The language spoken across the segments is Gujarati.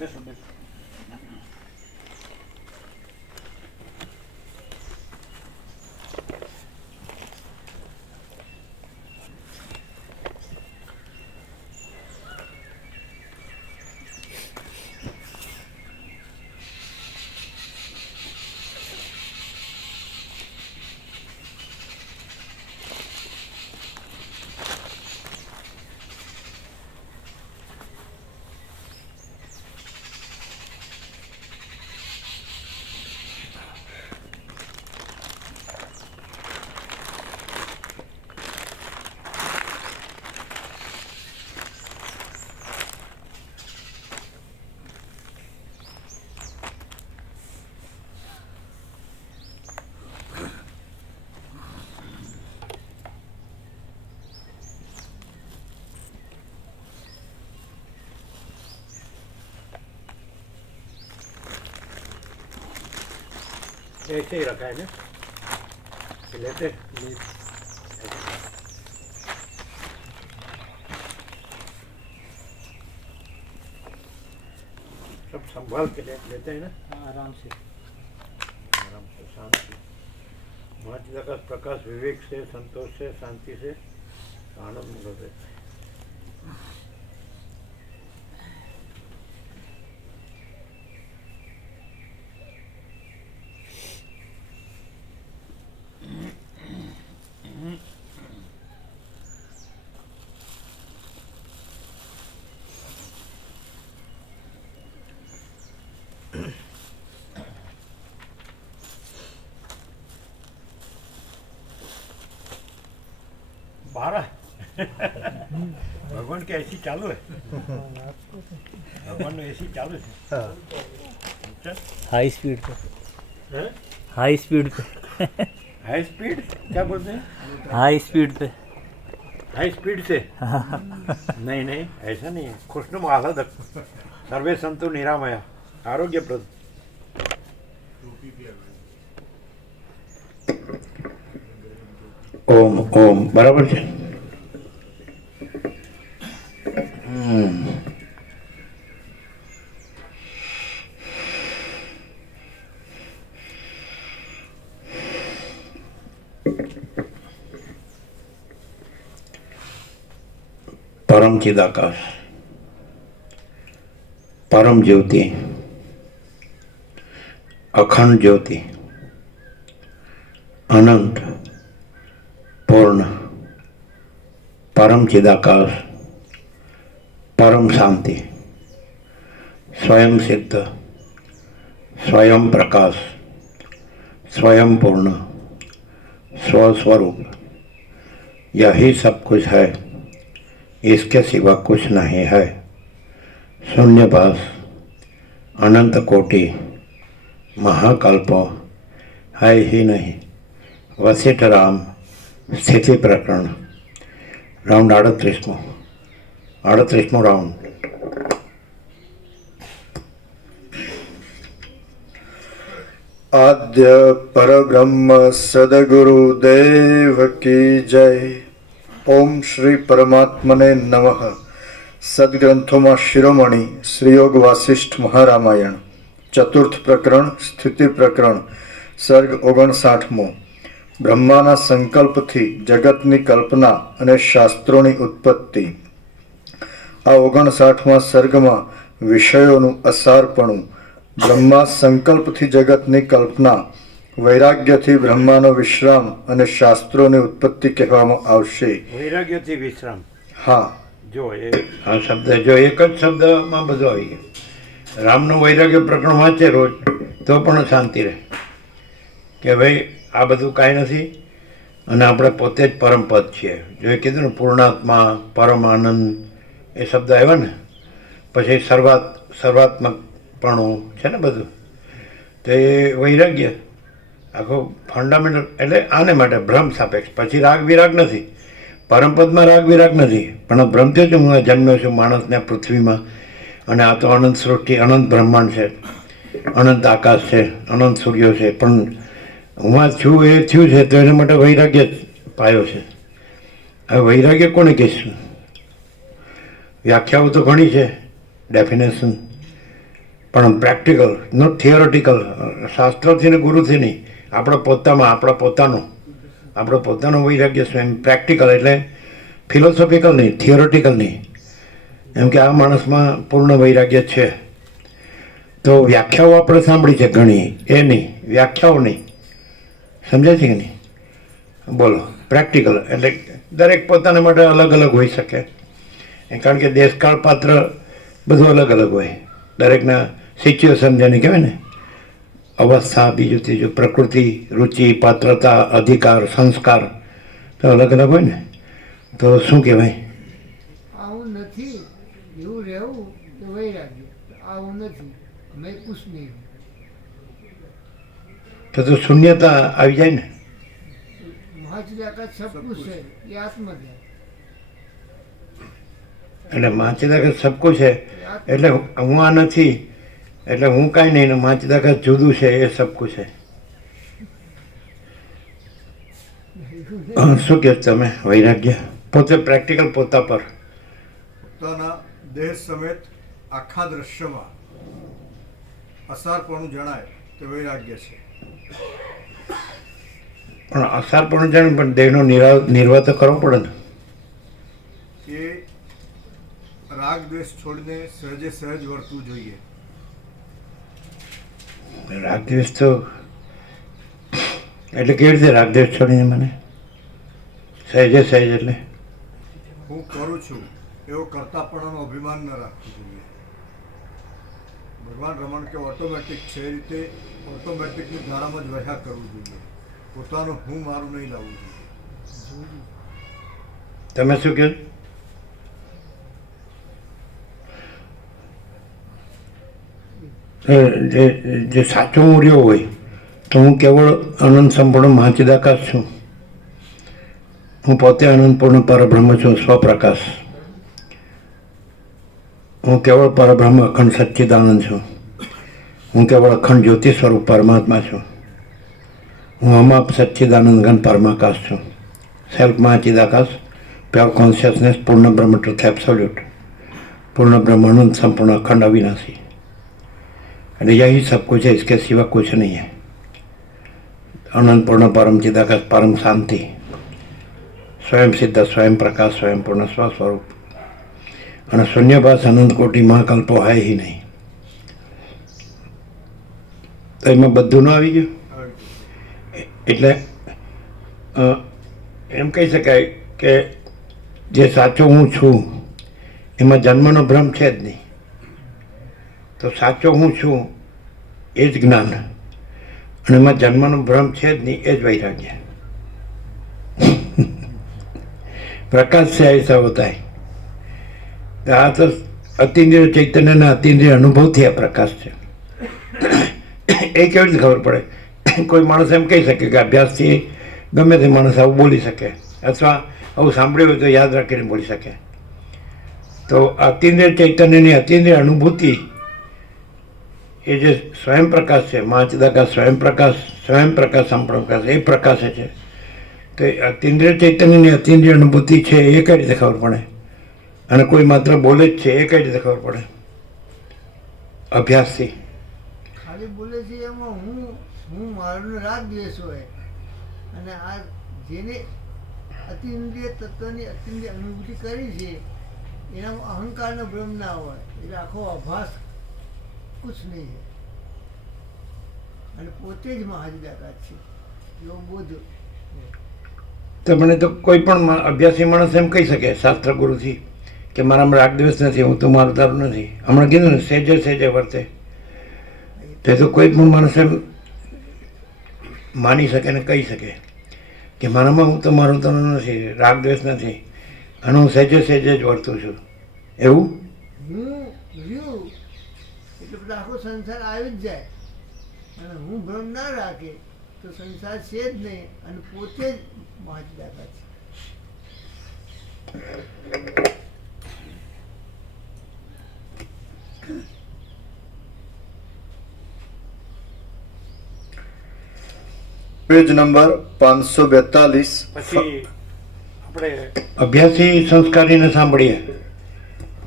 ऐसे ही रखा है ना, लेते सब संभाल के लेते हैं ना, आराम से शांति, महत्व का प्रकाश विवेक से, संतोष से, शांति से, आनंद में रहते हैं। बारह भगवान के ऐसी चालू है, भगवान ने ऐसी चालू है हाई स्पीड पे, हाई स्पीड पे हाई स्पीड क्या बोलते हैं, हाई स्पीड पे, हाई स्पीड से नहीं नहीं ऐसा नहीं है, खुशनुमा आह्लादक, सर्वे संतु निरामया, आरोग्यप्रद। ओम ओम बराबर છે। परम चिदाकाश, परम ज्योति, अखंड ज्योति, अनंत पूर्ण, परम चिदाकाश, परम शांति, स्वयं सिद्ध, स्वयं प्रकाश, स्वयं पूर्ण, स्वस्वरूप, यही सब कुछ है, इसके सिवा कुछ नहीं है। शून्यभास, अनंत कोटि, महाकल्प है ही नहीं। वशिष्ठ राम स्थिति प्रकरण राउंड 38मो राउंड। आद्य परब्रह्म सद्गुरुदेव की जय। ओम श्री परमात्मने नमः। सद्ग्रंथों शिरोमणि श्री योग वासिष्ठ महारामायण चतुर्थ प्रकरण स्थिति प्रकरण सर्ग 59मो। બ્રહ્માના સંકલ્પથી જગતની કલ્પના અને શાસ્ત્રોની ઉત્પત્તિ। આ 59મા સર્ગમાં વિષયોનું અસારપણું, બ્રહ્મા સંકલ્પથી જગતની કલ્પના, વૈરાગ્યથી બ્રહ્માનો વિશ્રામ અને શાસ્ત્રોની ઉત્પત્તિ કહેવામાં આવશે। વૈરાગ્યથી વિશ્રામ, હા જો એ આ શબ્દ જો એક જ શબ્દમાં બધું આવી ગયું। રામનું વૈરાગ્ય પ્રકરણ વાંચે રોજ તો પણ શાંતિ રહે કે ભાઈ આ બધું કાંઈ નથી અને આપણે પોતે જ પરમપદ છીએ। જો એ કીધું ને પૂર્ણાત્મા, પરમ આનંદ, એ શબ્દ આવ્યા ને પછી સર્વાત્મકપણું છે ને બધું, તો એ વૈરાગ્ય આખો ફંડામેન્ટલ, એટલે આને માટે ભ્રમ સાપેક્ષ। પછી રાગ વિરાગ નથી, પરમપદમાં રાગ વિરાગ નથી, પણ ભ્રમ થયો છે હું જન્મ્યો છું માણસને પૃથ્વીમાં, અને આ તો અનંત સૃષ્ટિ, અનંત બ્રહ્માંડ છે, અનંત આકાશ છે, અનંત સૂર્યો છે, પણ હું છું એ થયું છે, તો એના માટે વૈરાગ્ય પાયો છે। હવે વૈરાગ્ય કોને કહીશું? વ્યાખ્યાઓ તો ઘણી છે, ડેફિનેશન, પણ પ્રેક્ટિકલ, નોટ થિયોરિટિકલ. શાસ્ત્રથી ને ગુરુથી નહીં, આપણા પોતાનો વૈરાગ્ય સ્વયં. પ્રેક્ટિકલ એટલે ફિલોસોફિકલ નહીં, થિયોરિટિકલ નહીં. એમ કે આ માણસમાં પૂર્ણ વૈરાગ્ય છે. તો વ્યાખ્યાઓ આપણે સાંભળી છે ઘણી, એ નહીં, વ્યાખ્યાઓ નહીં. સમજાય છે કે નહીં? બોલો. પ્રેક્ટિકલ એટલે દરેક પોતાના માટે અલગ અલગ હોઈ શકે, કારણ કે દેશકાળ પાત્ર બધું અલગ અલગ હોય. દરેકના સિચ્યુએશન જેને કહેવાય ને, અવસ્થા, બીજું ત્રીજું, પ્રકૃતિ, રુચિ, પાત્રતા, અધિકાર, સંસ્કાર તો અલગ અલગ હોય ને. તો શું કહેવાય? આવું નથી એવું રહેવું તો વૈરાગ્ય. આવું નથી મેં કુછ નહીં. તો શૂન્યતા આવી જાય ને. મહાચર્યા સબ કુછ है ये आत्मज्ञान. એટલે માચિદાકા સબકું છે એટલે હું આ નથી, એટલે હું કાંઈ નહીં, ને માચિદાકા જુદું છે એ સબકું છે. શું કહો તમે? વૈરાગ્ય પોતે પ્રેક્ટિકલ, પોતા પર પોતાના દેહ સમેત આખા દ્રશ્યમાં અસારપણું જણાય તે વૈરાગ્ય છે. પણ અસાર પણ જાણે, પણ દેહનો નિર્વાહ તો કરવો પડે ને. એ રાગ દ્વેષ છોડીને સહેજે સહેજ વર્તવું જોઈએ. રાગદ્વેષ તો એટલે કેવી રીતે રાગદ્વેષ છોડીને? મને સહેજે સહેજ એટલે હું કરું છું એવો કરતાપણાનો અભિમાન ન રાખવું જોઈએ. ભગવાન રમણ કે ઓટોમેટિક છે એ રીતે ઓટોમેટિકની ધારામાં જ વહ્યા કરવું જોઈએ. પોતાનું હું મારું નહીં લાવવું જોઈએ. તમે શું કહો? જે સાચો હું રહ્યો હોય તો હું કેવળ અનંત સંપૂર્ણ મહાચિદાકાશ છું. હું પોતે અનંતપૂર્ણ પરબ્રહ્મ છું, સ્વપ્રકાશ. હું કેવળ પરબ્રહ્મ અખંડ સચ્ચિદાનંદ છું. હું કેવળ અખંડ જ્યોતિ સ્વરૂપ પરમાત્મા છું. હું અમાપ સચ્ચિદાનંદ ઘન પરમાકાશ છું. સેલ્ફ મહાચિદાકાશ, પ્યોર કોન્શિયસનેસ, પૂર્ણ બ્રહ્મ, ટ્રુથ એબ્સોલ્यूट, पूर्ण ब्रह्मानंद, संपूर्ण अखंड अविनाशी. अरे यही सब कुछ है, इसके सिवा कुछ नहीं है. अनंत पूर्ण परम चिदाकाश, परम शांति, स्वयं सिद्ध, स्वयं प्रकाश, स्वयं पूर्ण स्वस्वरूप. અને શૂન્યભાસ અનંત કોટી મહાકલ્પો હે ही નહીં. તો એમાં બધું ન આવી ગયું. એટલે એમ કહી શકાય કે જે સાચો હું છું એમાં જન્મનો ભ્રમ છે જ નહીં. તો સાચો હું છું એ જ જ્ઞાન, અને એમાં જન્મનો ભ્રમ છે જ નહીં, એ જ વૈરાગ્ય. प्रकाश से ऐसा होता है. આ તો અતિન્દ્રિય ચૈતન્યના અતિન્દ્રિય અનુભવથી આ પ્રકાશ છે. એ કેવી રીતે ખબર પડે? કોઈ માણસ એમ કહી શકે કે અભ્યાસથી ગમે તે માણસ આવું બોલી શકે, અથવા આવું સાંભળ્યું હોય તો યાદ રાખીને બોલી શકે. તો અતિન્દ્રિય ચૈતન્યની અતિન્દ્રિય અનુભૂતિ એ જે સ્વયં પ્રકાશ છે, મહાચિદાકાશ સ્વયં પ્રકાશ સંપૂર્ણ પ્રકાશ, એ પ્રકાશ છે. તો અતિન્દ્રિય ચૈતન્યની અતિન્દ્રિય અનુભૂતિ છે એ કઈ રીતે ખબર પડે? અને કોઈ માત્ર બોલે જ છે એ કઈ રીતે ખબર પડે? અભ્યાસથી. ખાલી બોલે છે એમાં હું મારું રાગ દ્વેષ હોય, અને આ જેને અતિન્દ્રિય તત્વની અતિન્દ્રિય અનુભૂતિ કરી છે એનામાં અહંકારનો ભ્રમ ના હોય, એટલે આખો આભાસ કુછ નહીં. અને પોતે જ મહાચિદાકાશ છે એવો બોધ. તો મને તો કોઈ પણ અભ્યાસી માણસ એમ કહી શકે શાસ્ત્ર ગુરુથી કે મારામાં રાગદ્વેષ નથી, હું તો મારું તારું નથી. હમણાં કીધું ને, સહેજે સહેજે વર્તે. તો કોઈ પણ માણસ એમ માની શકે ને કહી શકે કે મારામાં હું તો મારું તારું નથી, રાગદ્વેષ નથી, અને હું સહેજે સહેજે જ વર્તું છું. એવું હું રહ્યું એટલે બધા આખો સંસાર આવી જ જાય. અને હું ભ્રમ ના રાખે તો સંસાર છે જ નહીં, અને પોતે જ મહાચિદાકાશ છે. Page number 542. પછી આપણે અભ્યાસી સંસ્કારીને સાંભળીએ.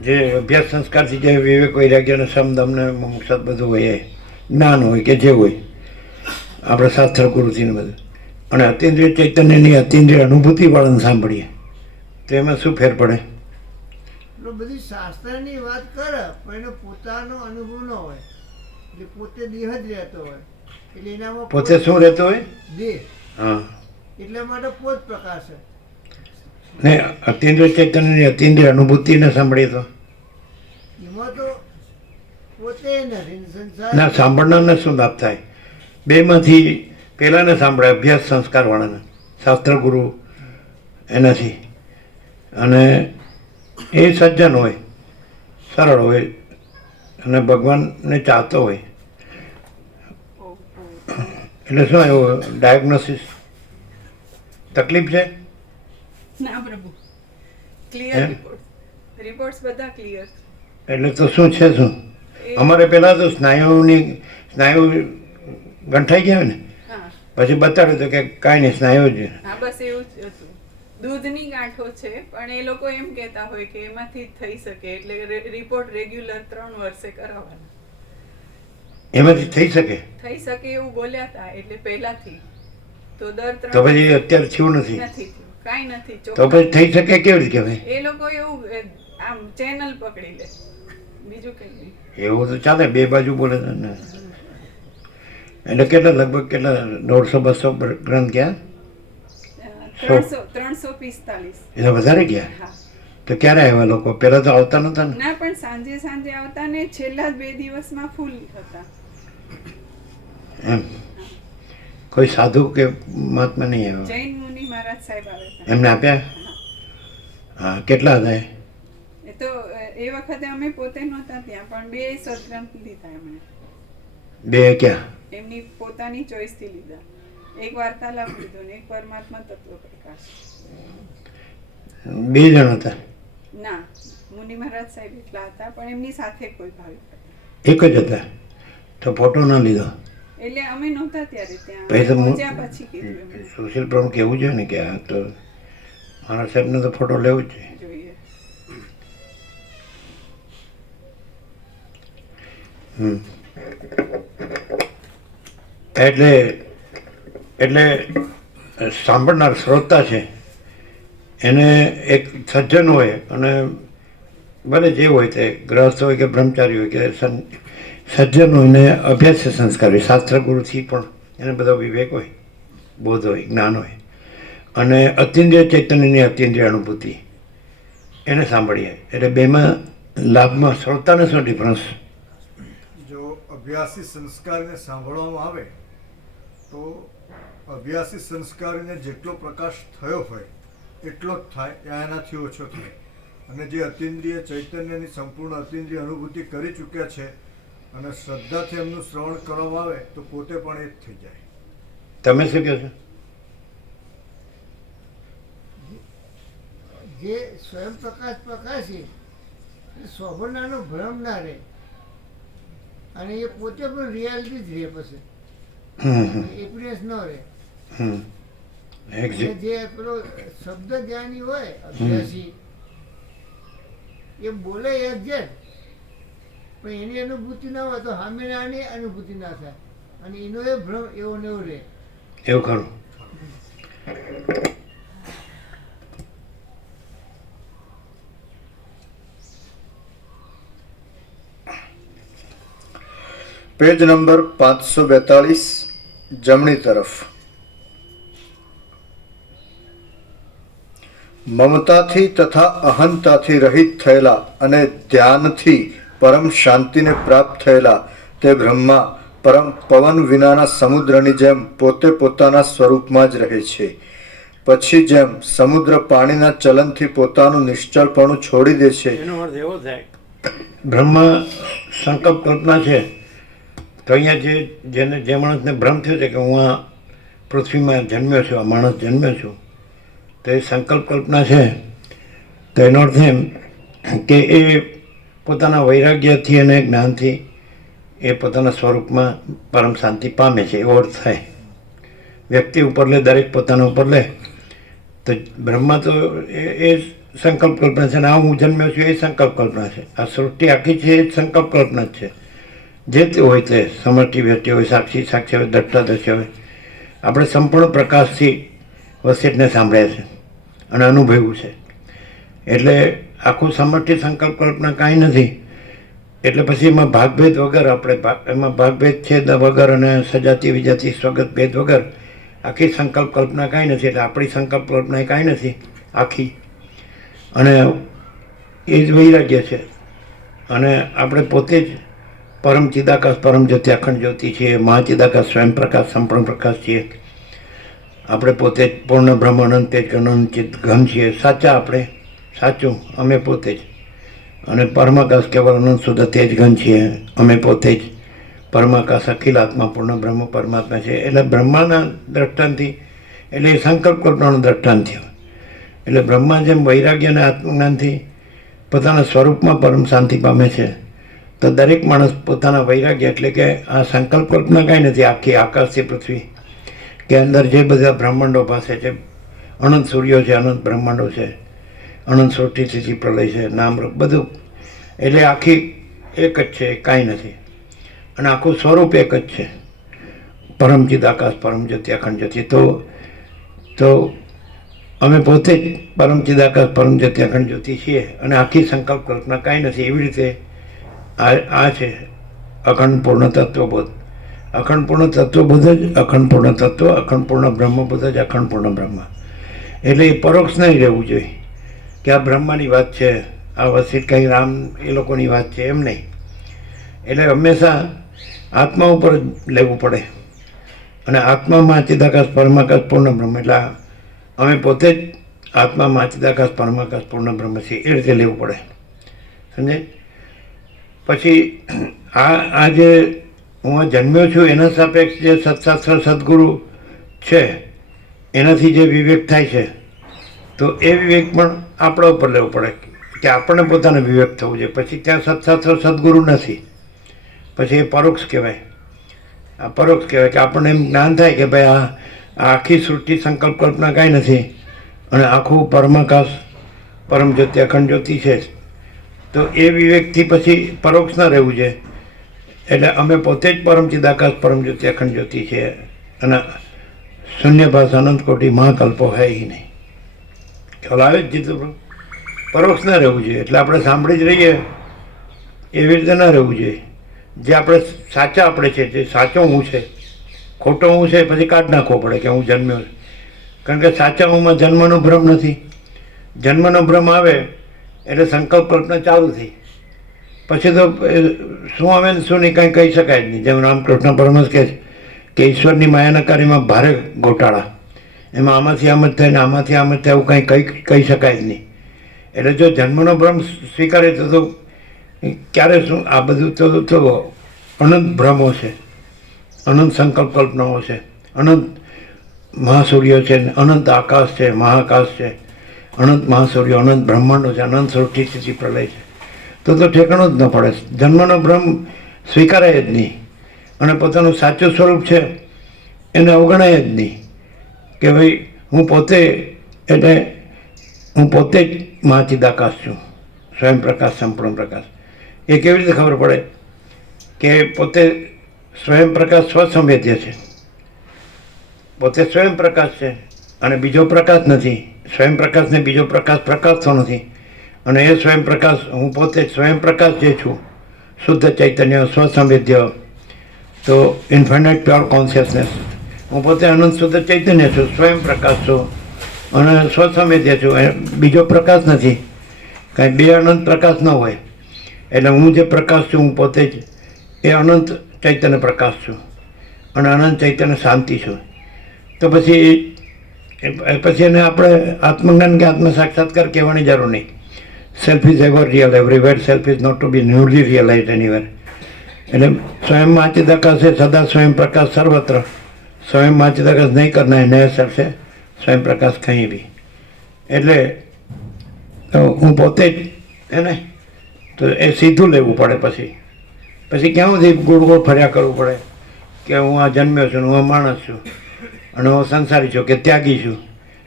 જે અભ્યાસ સંસ્કારથી જે વિવેક વૈરાગ્ય અને સમદમને મુક્ષત બધું હોય એ જ્ઞાન હોય કે જે હોય આપણે શાસ્ત્ર ગુરુથી ને બધું, અને અતિન્દ્રિય ચૈતન્યની અતિન્દ્રિય અનુભૂતિવાળાને સાંભળીએ તો એમાં શું ફેર પડે? એટલે બધી શાસ્ત્રની વાત કરે પણ એનો પોતાનો અનુભવ ન હોય, એટલે પોતે દેહ જ રહેતો હોય, એટલે એનામાં પોતે શું રહેતો હોય? દેહ. હા, એટલા માટે પોત પ્રકાશ છે. ને અતિન્દ્રિય ચૈતન્યની અતિન્દ્રિય અનુભૂતિને સાંભળીએ તો એમાં તો પોતે નથી સંસાર. ના, સાંભળનારને શું લાભ થાય? બેમાંથી પહેલાંને સાંભળે અભ્યાસ સંસ્કારવાળાને, શાસ્ત્ર ગુરુ એનાથી, અને એ સજ્જન હોય, સરળ હોય અને ભગવાનને ચાહતો હોય, એટલે શું એવું ડાયગ્નોસિસ તકલીફ છે? ના પ્રભુ, ક્લિયર રિપોર્ટ્સ બધા ક્લિયર. એટલે તો શું છે શું? અમારે પહેલાં તો સ્નાયુ ગંઠાઈ ગયા ને, હા પછી બતાડ્યું તો કે કાંઈ નહીં, સ્નાયુ જ. હા, બસ એવું જ હતું. દૂધની ગાંઠો છે, પણ એ લોકો એમ કહેતા હોય કે એમાંથી થઈ શકે, એટલે રિપોર્ટ રેગ્યુલર 3 વર્ષે કરાવવાના. એમાંથી થઈ શકે થઈ શકે એવું બોલ્યા હતા, એટલે પહેલાથી તો દર 3 તો પછી અત્યારે થયું નથી, નથી થયું, કાંઈ નથી. તો પછી થઈ શકે કેવી રીતે કહેવાય? એ લોકો એવું આમ ચેનલ પકડી લે, બીજું કંઈ નહીં. એવું તો ચાલે, બે બાજુ બોલે છે ને. એટલે કેટલા લગભગ કેટલા 150-200 ગ્રંથ ગયા? 345. એટલે વધારે ગયા. હા. તો ક્યારે આવ્યા લોકો? પહેલા તો આવતા નતા ને. ના, પણ સાંજે આવતા ને છેલ્લા 2 દિવસમાં ફૂલ હતા. એમ કોઈ સાધુ કે મહાત્મા નહીં આવ્યો? જૈન મુનિ મહારાજ સાહેબ આવે હતા. એમને આપ્યા? હા, કેટલા હતા? એ તો એ વખતે અમે પોતે નહોતા ત્યાં, પણ 2 સદગ્રંથ લીધા એમણે. બે ક્યાં? એમની પોતાની ચોઈસ થી લીધા. એક વાર્તાલાપ લીધો ને એક પરમાત્મા તત્વ પ્રકાશ. 2 જણ હતા? ના, મુનિ મહારાજ સાહેબ એટલા હતા, પણ એમની સાથે કોઈ ભાવિક હતા. એક જ હતા? તો ફોટો ના લીધો? એટલે અમે નહોતા ત્યારે ત્યાં, પછી તો પહોંચ્યા પછી કીધું એમણે. સુશીલ પ્રભુ કેવું જોઈએ ને કે આ તો મારા સાહેબને તો ફોટો લેવો જ જોઈએ. જોઈએ. એટલે સાંભળનાર શ્રોતા છે એને એક સજ્જન હોય, અને ભલે જે હોય તે ગ્રહસ્થ હોય કે બ્રહ્મચારી હોય કે સજ્જન હોય ને અભ્યાસ સંસ્કાર હોય, શાસ્ત્ર ગુરુથી પણ એને બધો વિવેક હોય, બોધ હોય, જ્ઞાન હોય, અને અતિન્દ્રિય ચૈતન્યની અતિન્દ્રિય અનુભૂતિ એને સાંભળીએ. એટલે બેમાં લાભમાં શ્રોતાને શું ડિફરન્સ? જો અભ્યાસી સંસ્કારને સાંભળવામાં આવે તો અભ્યાસી સંસ્કારને જેટલો પ્રકાશ થયો હોય એટલો જ થાય, ત્યાં એનાથી ઓછો થાય. અને જે અતિન્દ્રિય ચૈતન્યની સંપૂર્ણ અતિન્દ્રિય અનુભૂતિ કરી ચૂક્યા છે અને શ્રદ્ધાથી એમનું શ્રવણ કરવામાં આવે તો પોતે પણ એ જ થઈ જાય. તમે શું કહો છો? જે સ્વયં પ્રકાશ પ્રકાશી એ સ્વભાવનાનો ભ્રમ ના રહે, અને એ પોતે પણ રિયાલિટી જ રહે, પછી એપિરિયન્સ ન રહે. અને જે પેલો શબ્દ જ્ઞાની હોય અભ્યાસી, એ બોલે એક્ઝેક્ટ, પણ એની અનુભૂતિ ના હોય તો સામેનાની અનુભૂતિ ના થાય, અને એનો એ ભ્રમ એવો ને એવો રહે. એવું ખરું? પેજ નંબર 542, જમણી તરફ. મમતાથી તથા અહંતાથી રહિત થયેલા અને ધ્યાનથી પરમ શાંતિને પ્રાપ્ત થયેલા તે બ્રહ્મા પરમ પવન વિનાના સમુદ્રની જેમ પોતે પોતાના સ્વરૂપમાં જ રહે છે. પછી જેમ સમુદ્ર પાણીના ચલનથી પોતાનું નિશ્ચળપણું છોડી દે છે. એનો અર્થ એવો થાય, બ્રહ્મ સંકલ્પ કલ્પના છે તો અહીંયા જે માણસને ભ્રમ થયો છે કે હું આ પૃથ્વીમાં જન્મ્યો છું, આ માણસ જન્મ્યો છું, તો એ સંકલ્પ કલ્પના છે. તો એનો અર્થ એમ કે એ પોતાના વૈરાગ્યથી અને જ્ઞાનથી એ પોતાના સ્વરૂપમાં પરમ શાંતિ પામે છે, એવો અર્થ થાય. વ્યક્તિ ઉપર લે, દરેક પોતાના ઉપર લે તો બ્રહ્મા તો એ સંકલ્પ કલ્પના છે અને આ હું જન્મ્યો છું એ સંકલ્પ કલ્પના છે. આ સૃષ્ટિ આખી છે એ સંકલ્પ કલ્પના જ છે. જે તે હોય તે સમષ્ટિ વ્યક્તિ હોય, સાક્ષી સાક્ષી હોય, દ્રષ્ટા દ્રશ્ય હોય. આપણે સંપૂર્ણ પ્રકાશથી વસિષ્ઠને સાંભળ્યા છે અને અનુભવ્યું છે. એટલે આખું સમષ્ટિ સંકલ્પ કલ્પના કાંઈ નથી. એટલે પછી એમાં ભાગભેદ વગર એમાં ભાગભેદ છેદ વગર અને સજાતિ વિજાતિ સ્વગત ભેદ વગર આખી સંકલ્પ કલ્પના કાંઈ નથી. એટલે આપણી સંકલ્પ કલ્પના એ કાંઈ નથી આખી. અને એ જ વૈરાગ્ય છે. અને આપણે પોતે જ પરમ ચિદાકાશ પરમ જ્યોતિ અખંડ જ્યોતિ છીએ, મહાચિદાકાશ સ્વયં પ્રકાશ સંપૂર્ણ પ્રકાશ છીએ. આપણે પોતે જ પૂર્ણ બ્રહ્મ અનંત તેજ અનંત ચિત્ત ઘન છીએ. સાચા આપણે, સાચું અમે પોતે જ. અને પરમાકાશ કેવળ અનંત શુદ્ધ તેજ ઘન છીએ અમે પોતે જ. પરમાકાશ અખિલ આત્મા પૂર્ણ બ્રહ્મ પરમાત્મા છે. એટલે બ્રહ્માના દ્રષ્ટાંતથી એટલે એ સંકલ્પ કલ્પનાનું દ્રષ્ટાંત થયું. એટલે બ્રહ્મા જેમ વૈરાગ્ય અને આત્મજ્ઞાનથી પોતાના સ્વરૂપમાં પરમ શાંતિ પામે છે, તો દરેક માણસ પોતાના વૈરાગ્ય એટલે કે આ સંકલ્પ કલ્પના કાંઈ નથી. આખી આકાશથી પૃથ્વી કે અંદર જે બધા બ્રહ્માંડો પાસે છે, અનંત સૂર્યો છે, અનંત બ્રહ્માંડો છે, અનંત સૃષ્ટિ સ્થિતિ પ્રલય છે, નામરૂપ બધું. એટલે આખી એક જ છે, કાંઈ નથી. અને આખું સ્વરૂપ એક જ છે, પરમ ચિદાકાશ પરમ જ્યોતિ અખંડ જ્યોતિ. તો અમે પોતે જ પરમ ચિદાકાશ પરમ જ્યોતિ અખંડ જ્યોતિ છીએ અને આખી સંકલ્પ કલ્પના કાંઈ નથી. એવી રીતે આ છે અખંડ પૂર્ણ તત્વબોધ. અખંડ પૂર્ણ તત્વબોધ જ અખંડ પૂર્ણ તત્વ, અખંડ પૂર્ણ બ્રહ્મબોધ જ અખંડ પૂર્ણ બ્રહ્મ. એટલે એ પરોક્ષ નહીં રહેવું જોઈએ કે આ બ્રહ્માની વાત છે, આ વસિષ્ઠ કંઈ રામ એ લોકોની વાત છે, એમ નહીં. એટલે હંમેશા આત્મા ઉપર લેવું પડે. અને આત્મામાં ચિદાકાશ પરમાકાશ પૂર્ણ બ્રહ્મ. એટલે અમે પોતે જ આત્મામાં ચિદાકાશ પરમાકાશ પૂર્ણ બ્રહ્મ છીએ, એ રીતે લેવું પડે. સમજે? પછી આ જે હું આ જન્મ્યો છું એના સાપેક્ષ જે સત્શાસ્ત્ર સદગુરુ છે એનાથી જે વિવેક થાય છે, તો એ વિવેક પણ આપણા ઉપર લેવો પડે કે આપણને પોતાને વિવેક થવું જોઈએ. પછી ત્યાં સત્શાસ્ત્ર સદગુરુ નથી, પછી એ પરોક્ષ કહેવાય. આ પરોક્ષ કહેવાય કે આપણને એમ જ્ઞાન થાય કે ભાઈ આ આખી સૃષ્ટિ સંકલ્પ કલ્પના કાંઈ નથી અને આખું પરમાકાશ પરમ જ્યોતિ અખંડ જ્યોતિ છે. તો એ વિવેકથી પછી પરોક્ષ ન રહેવું છે. એટલે અમે પોતે જ પરમ ચિદાકાશ પરમ જ્યોતિ અખંડ જ્યોતિ છે અને શૂન્યભાસ અનંત કોટી મહાકલ્પો હે નહીં. ખ્યાલ આવે જ જીતું? પરોક્ષ ન રહેવું જોઈએ. એટલે આપણે સાંભળી જ રહીએ એવી રીતે ન રહેવું જોઈએ. જે આપણે સાચા આપણે છે, જે સાચો હું છે, ખોટો હું છે પછી કાઢ નાખવો પડે કે હું જન્મ્યો. કારણ કે સાચા હુંમાં જન્મનો ભ્રમ નથી. જન્મનો ભ્રમ આવે એટલે સંકલ્પ કલ્પના ચાલુ થઈ, પછી તો શું આવે ને શું નહીં કાંઈ કહી શકાય જ નહીં. જેમ રામકૃષ્ણ પરમહંસ કહે છે કે ઈશ્વરની માયાના કાર્યમાં ભારે ગોટાળા, એમાં આમાંથી આમ જ થાય ને આમાંથી આમ જ થાય એવું કાંઈ કહી શકાય જ નહીં. એટલે જો જન્મનો ભ્રમ સ્વીકારે તો ક્યારે શું આ બધું તો અનંત ભ્રમો છે, અનંત સંકલ્પ કલ્પનાઓ છે, અનંત મહાસૂર્યો છે, અનંત આકાશ છે, મહાકાશ છે, અનંત મહાસૂર્યો, અનંત બ્રહ્માંડો છે, અનંત સૃષ્ટિ સ્થિતિ પ્રલય છે. તો ઠેકાણું જ ન પડે. જન્મનો ભ્રમ સ્વીકારાય જ નહીં અને પોતાનું સાચું સ્વરૂપ છે એને અવગણાય જ નહીં કે ભાઈ હું પોતે જ મહાચિદાકાશ છું, સ્વયં પ્રકાશ સંપૂર્ણ પ્રકાશ. એ કેવી રીતે ખબર પડે કે પોતે સ્વયં પ્રકાશ સ્વસંવેદ્ય છે, પોતે સ્વયં પ્રકાશ છે અને બીજો પ્રકાશ નથી. સ્વયં પ્રકાશને બીજો પ્રકાશ પ્રકાશતો નથી. અને એ સ્વયં પ્રકાશ હું પોતે સ્વયં પ્રકાશ જે છું, શુદ્ધ ચૈતન્ય સ્વસંવેદ્ય, તો ઇન્ફાઇનાઇટ પ્યોર કોન્શિયસનેસ. હું પોતે અનંત શુદ્ધ ચૈતન્ય છું, સ્વયં પ્રકાશ છું અને સ્વસંવેદ્ય છું. બીજો પ્રકાશ નથી. કાંઈ બે અનંત પ્રકાશ ન હોય. એટલે હું જે પ્રકાશ છું હું પોતે જ એ અનંત ચૈતન્ય પ્રકાશ છું અને અનંત ચૈતન્ય શાંતિ છું. તો પછી એને આપણે આત્મજ્ઞાન કે આત્મ સાક્ષાત્કાર કહેવાની જરૂર નહીં. Self is ever real everywhere, self is not two B newly realise anywhere. એટલે સ્વયં ચિદાકાશ છે સદા સ્વયં પ્રકાશ સર્વત્ર. સ્વયં ચિદાકાશ નહીં કરના है नया सेल्फ है स्वयं प्रकाश कहीं भी. એટલે તો હું પોતે જ એને તો એ સીધું લેવું પડે. પછી ક્યાં સુધી ગોળ ગોળ ફર્યા કરવું પડે કે હું આ જન્મ્યો છું, હું આ માણસ છું અને હું સંસારી છું કે ત્યાગી છું.